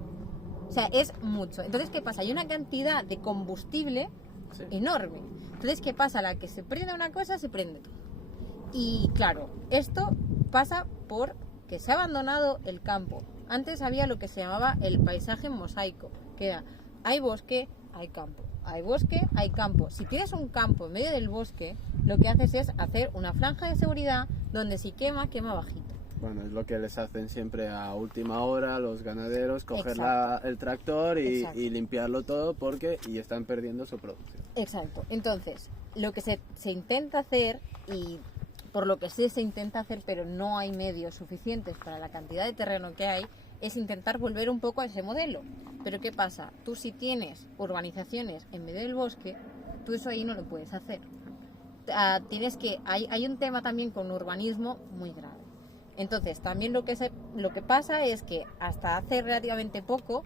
O sea, es mucho. Entonces, ¿qué pasa? Hay una cantidad de combustible Sí. enorme. Entonces, ¿qué pasa? La que se prende una cosa, se prende todo. Y claro, esto pasa por que se ha abandonado el campo. Antes había lo que se llamaba el paisaje en mosaico, que era hay bosque, hay campo. Hay bosque, hay campo. Si tienes un campo en medio del bosque, lo que haces es hacer una franja de seguridad donde si quema, quema bajito. Bueno, es lo que les hacen siempre a última hora los ganaderos, coger el tractor y limpiarlo todo y están perdiendo su producción. Exacto. Entonces, lo que se intenta hacer, y por lo que sí se intenta hacer, pero no hay medios suficientes para la cantidad de terreno que hay, es intentar volver un poco a ese modelo. Pero ¿qué pasa? Tú si tienes urbanizaciones en medio del bosque, tú eso ahí no lo puedes hacer. Hay un tema también con urbanismo muy grave. Entonces, también lo que pasa es que hasta hace relativamente poco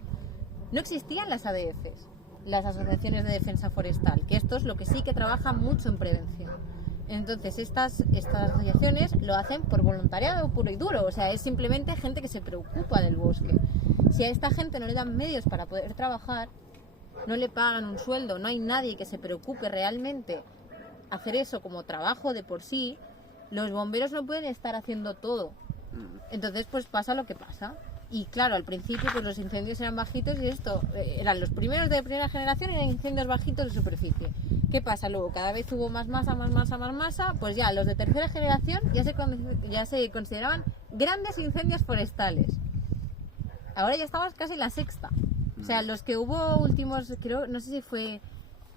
no existían las ADFs, las asociaciones de defensa forestal, que esto es lo que sí que trabaja mucho en prevención. Entonces, estas asociaciones lo hacen por voluntariado puro y duro, o sea, es simplemente gente que se preocupa del bosque. Si a esta gente no le dan medios para poder trabajar, no le pagan un sueldo, no hay nadie que se preocupe realmente hacer eso como trabajo de por sí, los bomberos no pueden estar haciendo todo. Entonces, pues pasa lo que pasa. Y claro, al principio pues los incendios eran bajitos y eran los primeros de primera generación, eran incendios bajitos de superficie. ¿Qué pasa? Luego cada vez hubo más masa, pues ya los de tercera generación ya se consideraban grandes incendios forestales. Ahora ya estamos casi en la sexta. O sea, los que hubo últimos, creo, no sé si fue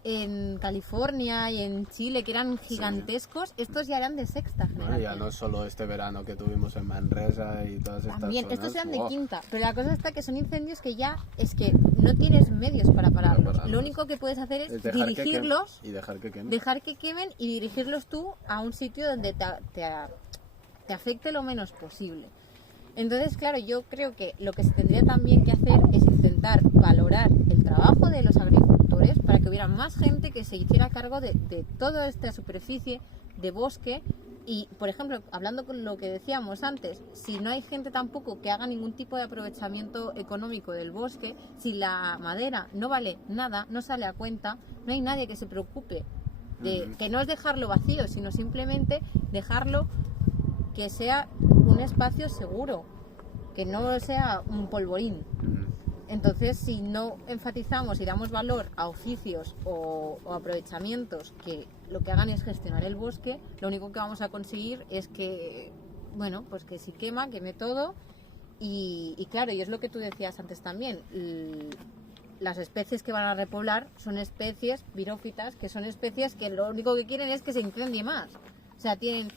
en California y en Chile, que eran gigantescos, estos ya eran de sexta generación. Bueno, ya no solo este verano que tuvimos en Manresa y todas estas También, zonas. estos eran de quinta, pero la cosa está que son incendios que ya es que no tienes medios para pararlos. Lo único que puedes hacer es dirigirlos y dejar que quemen y dirigirlos tú a un sitio donde te afecte lo menos posible. Entonces, claro, yo creo que lo que se tendría también que hacer es intentar valorar el trabajo de los agricultores para que hubiera más gente que se hiciera cargo de toda esta superficie de bosque. Y, por ejemplo, hablando con lo que decíamos antes, si no hay gente tampoco que haga ningún tipo de aprovechamiento económico del bosque, si la madera no vale nada, no sale a cuenta, no hay nadie que se preocupe de que no es dejarlo vacío, sino simplemente dejarlo que sea un espacio seguro, que no sea un polvorín. Entonces, si no enfatizamos y damos valor a oficios o aprovechamientos que lo que hagan es gestionar el bosque, lo único que vamos a conseguir es que, bueno, pues que si queme todo. Y claro, y es lo que tú decías antes también, las especies que van a repoblar son especies virófitas, que son especies que lo único que quieren es que se incendie más. O sea, tienen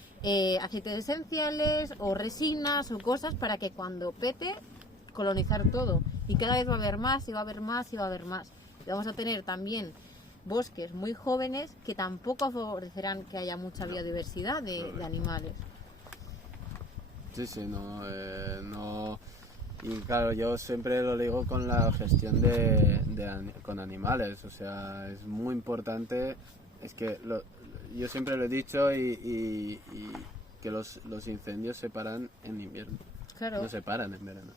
aceites esenciales o resinas o cosas para que cuando pete, colonizar todo. Y cada vez va a haber más y va a haber más y va a haber más. Y vamos a tener también bosques muy jóvenes que tampoco favorecerán que haya mucha biodiversidad de animales. Sí, no. Y claro, yo siempre lo digo con la gestión con animales. O sea, es muy importante. Es que yo siempre lo he dicho y que los incendios se paran en invierno. Claro. No se paran en verano.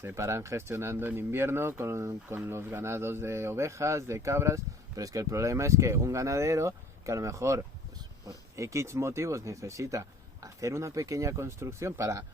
Se paran gestionando en invierno con los ganados de ovejas, de cabras. Pero es que el problema es que un ganadero que a lo mejor pues, por X motivos necesita hacer una pequeña construcción para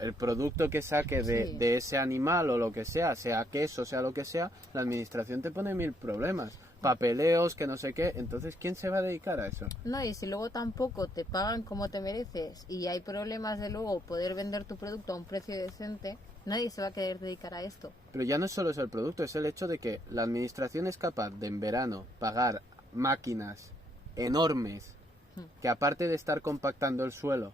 el producto que saque de ese animal o lo que sea queso, sea lo que sea, la administración te pone 1000 problemas. Papeleos, que no sé qué, entonces ¿quién se va a dedicar a eso? No, y si luego tampoco te pagan como te mereces y hay problemas de luego poder vender tu producto a un precio decente, nadie se va a querer dedicar a esto. Pero ya no solo es el producto, es el hecho de que la administración es capaz de en verano pagar máquinas enormes que aparte de estar compactando el suelo,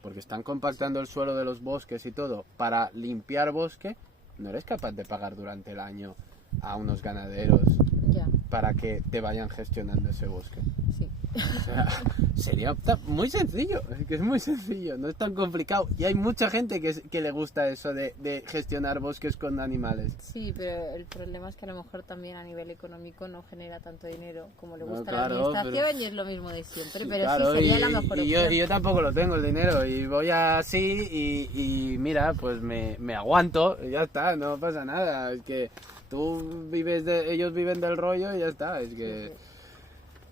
porque están compactando el suelo de los bosques y todo, para limpiar bosque, no eres capaz de pagar durante el año a unos ganaderos para que te vayan gestionando ese bosque. Sí. O sea, sería muy sencillo, es que es muy sencillo, no es tan complicado. Y hay mucha gente que le gusta eso de gestionar bosques con animales. Sí, pero el problema es que a lo mejor también a nivel económico no genera tanto dinero como le gusta claro, a la administración y es lo mismo de siempre, pero claro, sí sería la mejor opción. Yo tampoco lo tengo el dinero y voy así y mira, pues me aguanto y ya está, no pasa nada. Es que ellos viven del rollo y ya está, es que... Sí.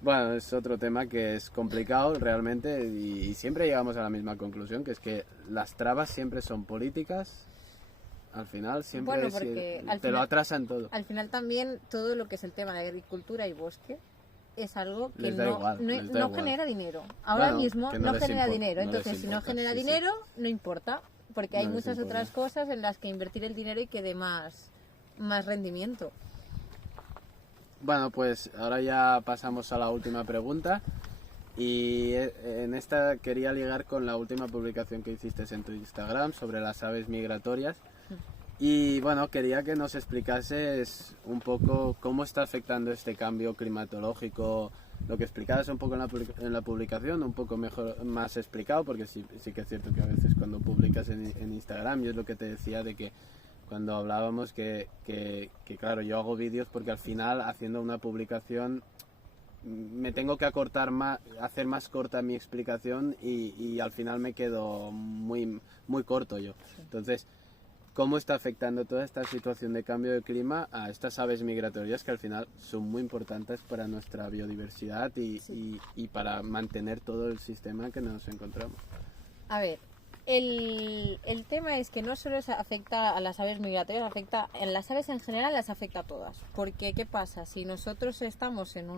Bueno, es otro tema que es complicado realmente y siempre llegamos a la misma conclusión, que es que las trabas siempre son políticas, Al final siempre Bueno, porque al te lo final- atrasan todo. Al final también todo lo que es el tema de agricultura y bosque es algo que Les da igual, no les da no igual. genera dinero. Ahora Bueno, mismo que no les genera importa, dinero. no les Entonces, si no importa, genera sí, sí. dinero, no importa. Porque hay No les muchas importa. otras cosas en las que invertir el dinero y que dé más rendimiento. Bueno, pues ahora ya pasamos a la última pregunta. Y en esta quería ligar con la última publicación que hiciste en tu Instagram sobre las aves migratorias. Y bueno, quería que nos explicases un poco cómo está afectando este cambio climatológico, lo que explicabas un poco en la publicación, un poco mejor, más explicado, porque sí que es cierto que a veces cuando publicas en Instagram, yo es lo que te decía de que cuando hablábamos que claro, yo hago vídeos porque al final haciendo una publicación me tengo que acortar más, hacer más corta mi explicación y al final me quedo muy corto yo. Entonces, ¿cómo está afectando toda esta situación de cambio de clima a estas aves migratorias que al final son muy importantes para nuestra biodiversidad y para mantener todo el sistema que nos encontramos? A ver, el tema es que no solo se afecta a las aves migratorias, afecta en las aves en general, las afecta a todas. Porque, ¿qué pasa? Si nosotros estamos en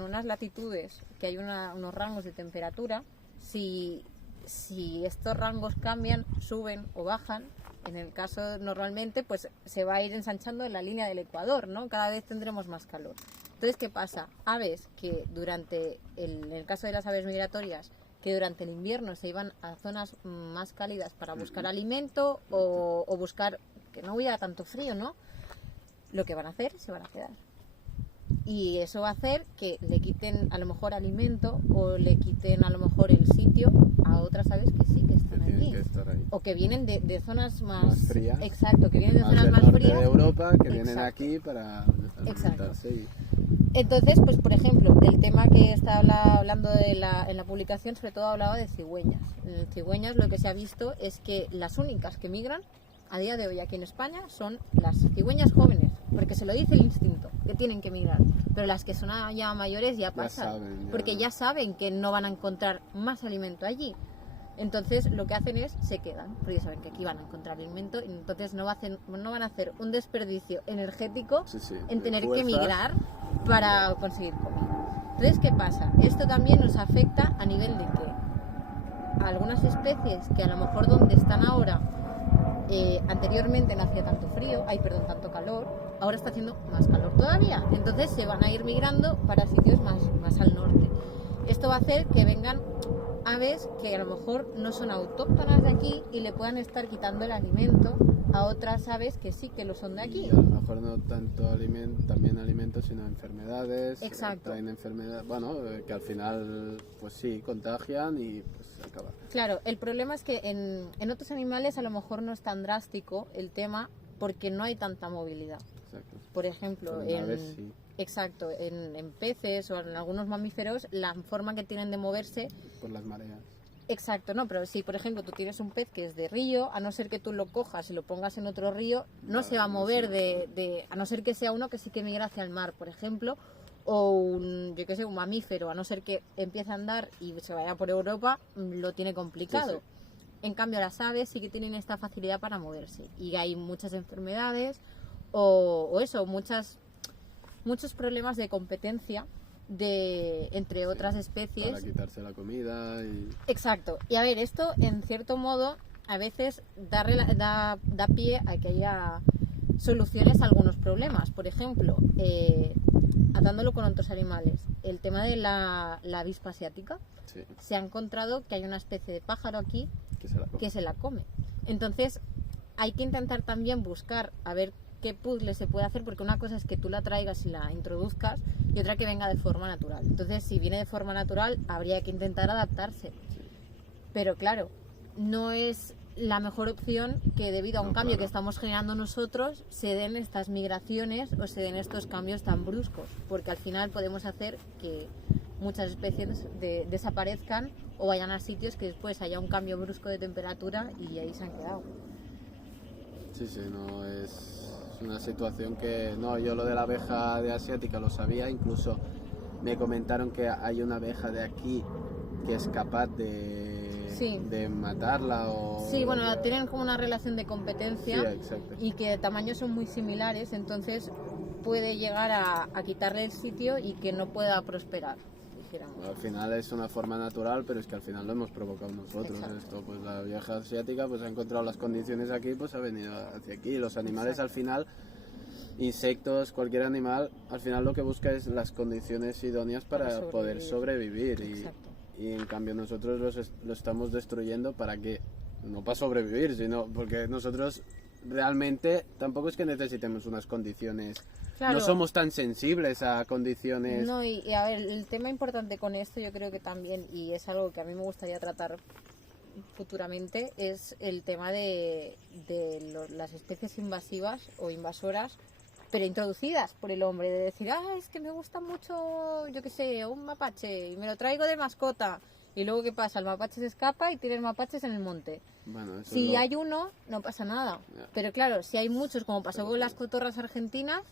unas latitudes que hay unos rangos de temperatura, si estos rangos cambian, suben o bajan, en el caso normalmente pues se va a ir ensanchando en la línea del Ecuador, ¿no? Cada vez tendremos más calor. Entonces, ¿qué pasa? Aves que en el caso de las aves migratorias, que durante el invierno se iban a zonas más cálidas para buscar alimento o buscar que no hubiera tanto frío, ¿no? Lo que van a hacer, se van a quedar. Y eso va a hacer que le quiten a lo mejor alimento o le quiten a lo mejor el sitio a otras aves que sí que están Tienen allí. que estar ahí. O que vienen de zonas más Más frías. Exacto, que vienen de Más zonas del más norte frías. de Europa que vienen Exacto. aquí para Exacto. alimentarse y Entonces, pues por ejemplo, el tema que está hablando en la publicación, sobre todo hablaba de cigüeñas. En cigüeñas lo que se ha visto es que las únicas que migran a día de hoy aquí en España son las cigüeñas jóvenes, porque se lo dice el instinto, que tienen que migrar. Pero las que son ya mayores ya pasan, saben, ya. porque ya saben que no van a encontrar más alimento allí. Entonces lo que hacen es se quedan, porque saben que aquí van a encontrar alimento y entonces no van a hacer un desperdicio energético Sí, sí, en de tener que fuerzas. migrar para conseguir comida. Entonces, ¿qué pasa? Esto también nos afecta a nivel de que algunas especies que a lo mejor donde están ahora anteriormente no hacía tanto calor, ahora está haciendo más calor todavía. Entonces se van a ir migrando para sitios más al norte. Esto va a hacer que vengan aves que a lo mejor no son autóctonas de aquí y le puedan estar quitando el alimento a otras aves que sí que lo son de aquí. Y a lo mejor no tanto también alimentos, sino enfermedades. Exacto. Traen enfermedades, bueno, que al final, pues sí, contagian y pues acaba. Claro, el problema es que en otros animales a lo mejor no es tan drástico el tema porque no hay tanta movilidad. Exacto. Por ejemplo, Pero en aves sí. exacto, en peces o en algunos mamíferos la forma que tienen de moverse. Por las mareas. Exacto, no, pero si por ejemplo tú tienes un pez que es de río, a no ser que tú lo cojas y lo pongas en otro río, no se va a mover a no ser que sea uno que sí que migra hacia el mar, por ejemplo, o un mamífero, a no ser que empiece a andar y se vaya por Europa, lo tiene complicado. Sí, En cambio las aves sí que tienen esta facilidad para moverse y hay muchas enfermedades o muchos problemas de competencia entre otras especies. Para quitarse la comida y... Exacto. Y a ver, esto en cierto modo a veces da pie a que haya soluciones a algunos problemas. Por ejemplo, atándolo con otros animales, el tema de la avispa asiática. Sí, Se ha encontrado que hay una especie de pájaro aquí que se la come. que se la come. Entonces hay que intentar también buscar a ver qué puzzle se puede hacer, porque una cosa es que tú la traigas y la introduzcas y otra que venga de forma natural. Entonces, si viene de forma natural, habría que intentar adaptarse. Pero claro, no es la mejor opción que debido a un cambio que estamos generando nosotros se den estas migraciones o se den estos cambios tan bruscos, porque al final podemos hacer que muchas especies desaparezcan o vayan a sitios que después haya un cambio brusco de temperatura y ahí se han quedado. Sí, no, es una situación que... No, yo lo de la abeja de asiática lo sabía, incluso me comentaron que hay una abeja de aquí que es capaz de Sí. de matarla o... Sí, bueno, tienen como una relación de competencia Sí, exacto. y que de tamaño son muy similares, entonces puede llegar a quitarle el sitio y que no pueda prosperar, dijéramos. Al final es una forma natural, pero es que al final lo hemos provocado nosotros. Exacto. Esto, pues la vieja asiática pues ha encontrado las condiciones aquí, pues ha venido hacia aquí. Los animales Exacto. al final, insectos, cualquier animal, al final lo que busca es las condiciones idóneas para poder sobrevivir. Exacto. Y en cambio nosotros lo estamos destruyendo para que, no para sobrevivir, sino porque nosotros realmente tampoco es que necesitemos unas condiciones. Claro. No somos tan sensibles a condiciones. No, y a ver, el tema importante con esto yo creo que también, y es algo que a mí me gustaría tratar futuramente, es el tema de las especies invasivas o invasoras, pero introducidas por el hombre, de decir, es que me gusta mucho, yo qué sé, un mapache y me lo traigo de mascota. Y luego, ¿qué pasa? El mapache se escapa y tienes mapaches en el monte. Bueno, eso Si es lo- hay uno, no pasa nada. Ya. Pero claro, si hay muchos, como pasó con las cotorras argentinas,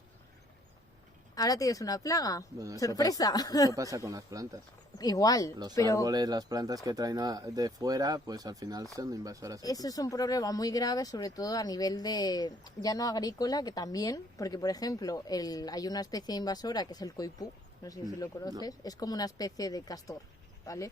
ahora tienes una plaga. Bueno, eso ¡Sorpresa! Eso pasa con las plantas. Igual, Los pero árboles, las plantas que traen de fuera, pues al final son invasoras. aquí. eso es un problema muy grave, sobre todo a nivel de, ya no agrícola, que también, porque por ejemplo, hay una especie invasora que es el coipú, no sé si lo conoces, es como una especie de castor, ¿vale?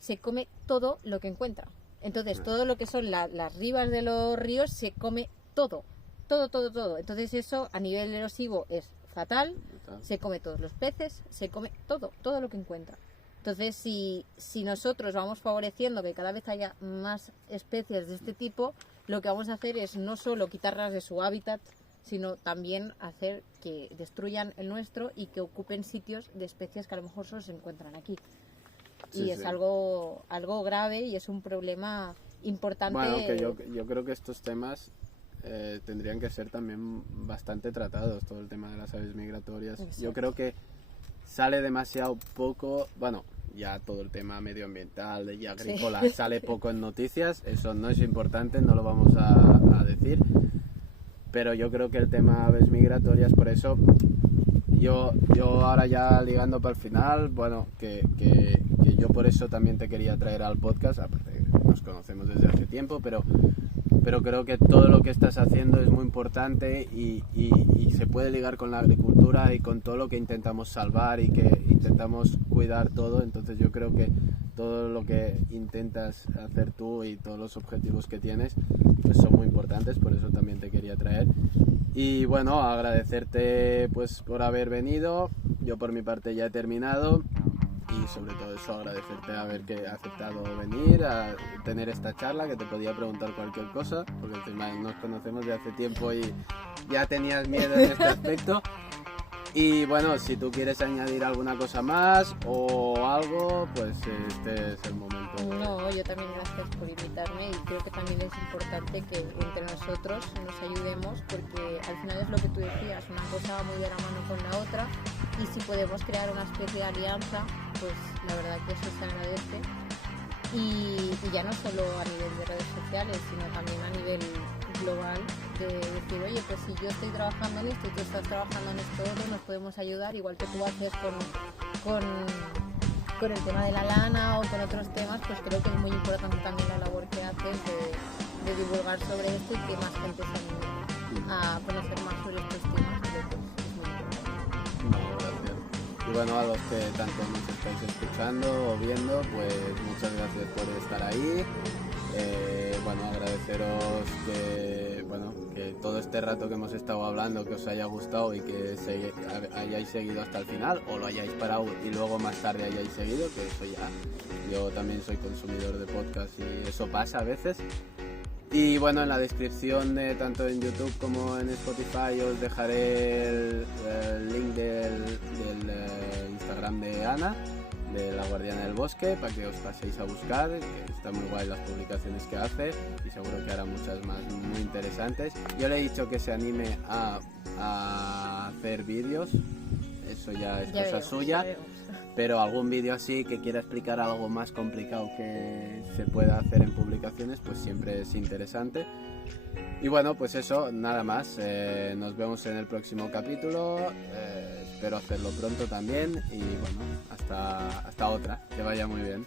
Se come todo lo que encuentra. Entonces, todo lo que son las ribas de los ríos se come todo. Todo. Entonces, eso a nivel erosivo es fatal. Se come todos los peces, se come todo lo que encuentra. Entonces, si nosotros vamos favoreciendo que cada vez haya más especies de este tipo, lo que vamos a hacer es no solo quitarlas de su hábitat, sino también hacer que destruyan el nuestro y que ocupen sitios de especies que a lo mejor solo se encuentran aquí. Sí, Y es sí. algo grave y es un problema importante. Bueno, que yo creo que estos temas tendrían que ser también bastante tratados, todo el tema de las aves migratorias. Exacto. Yo creo que sale demasiado poco, bueno, ya todo el tema medioambiental y agrícola sale poco en noticias, eso no es importante, no lo vamos a decir, pero yo creo que el tema aves migratorias, por eso yo ahora ya ligando para el final, bueno, que yo por eso también te quería traer al podcast, aparte que nos conocemos desde hace tiempo, pero creo que todo lo que estás haciendo es muy importante y se puede ligar con la agricultura y con todo lo que intentamos salvar y que intentamos cuidar todo. Entonces yo creo que todo lo que intentas hacer tú y todos los objetivos que tienes pues son muy importantes, por eso también te quería traer. Y bueno, agradecerte pues por haber venido. Yo por mi parte ya he terminado. Y sobre todo eso, agradecerte haber aceptado venir, a tener esta charla, que te podía preguntar cualquier cosa, porque encima nos conocemos de hace tiempo y ya tenías miedo en este aspecto. Y bueno, si tú quieres añadir alguna cosa más o algo, pues este es el momento. No, yo también gracias por invitarme y creo que también es importante que entre nosotros nos ayudemos porque al final es lo que tú decías, una cosa va muy de la mano con la otra y si podemos crear una especie de alianza, pues la verdad que eso se agradece y ya no solo a nivel de redes sociales, sino también a nivel global de decir, oye, pues si yo estoy trabajando en esto y tú estás trabajando en esto otro, nos podemos ayudar, igual que tú haces con el tema de la lana o con otros temas, pues creo que es muy importante también la labor que haces de divulgar sobre esto y que más gente se anime a conocer más sobre estos temas, creo que es muy importante. No, gracias. Y bueno, a los que tanto nos estáis escuchando o viendo, pues muchas gracias por estar ahí. Bueno, agradeceros que todo este rato que hemos estado hablando que os haya gustado y que hayáis seguido hasta el final o lo hayáis parado y luego más tarde hayáis seguido, que eso ya, yo también soy consumidor de podcast y eso pasa a veces. Y bueno, en la descripción de tanto en YouTube como en Spotify os dejaré el link del Instagram de Ana, de La Guardiana del Bosque, para que os paséis a buscar, que está muy guay las publicaciones que hace y seguro que hará muchas más muy interesantes. Yo le he dicho que se anime a hacer vídeos, eso ya es cosa veremos, suya. ya veremos. Pero algún vídeo así que quiera explicar algo más complicado que se pueda hacer en publicaciones, pues siempre es interesante. Y bueno, pues eso, nada más. Nos vemos en el próximo capítulo. Espero hacerlo pronto también. Y bueno, hasta otra. Que vaya muy bien.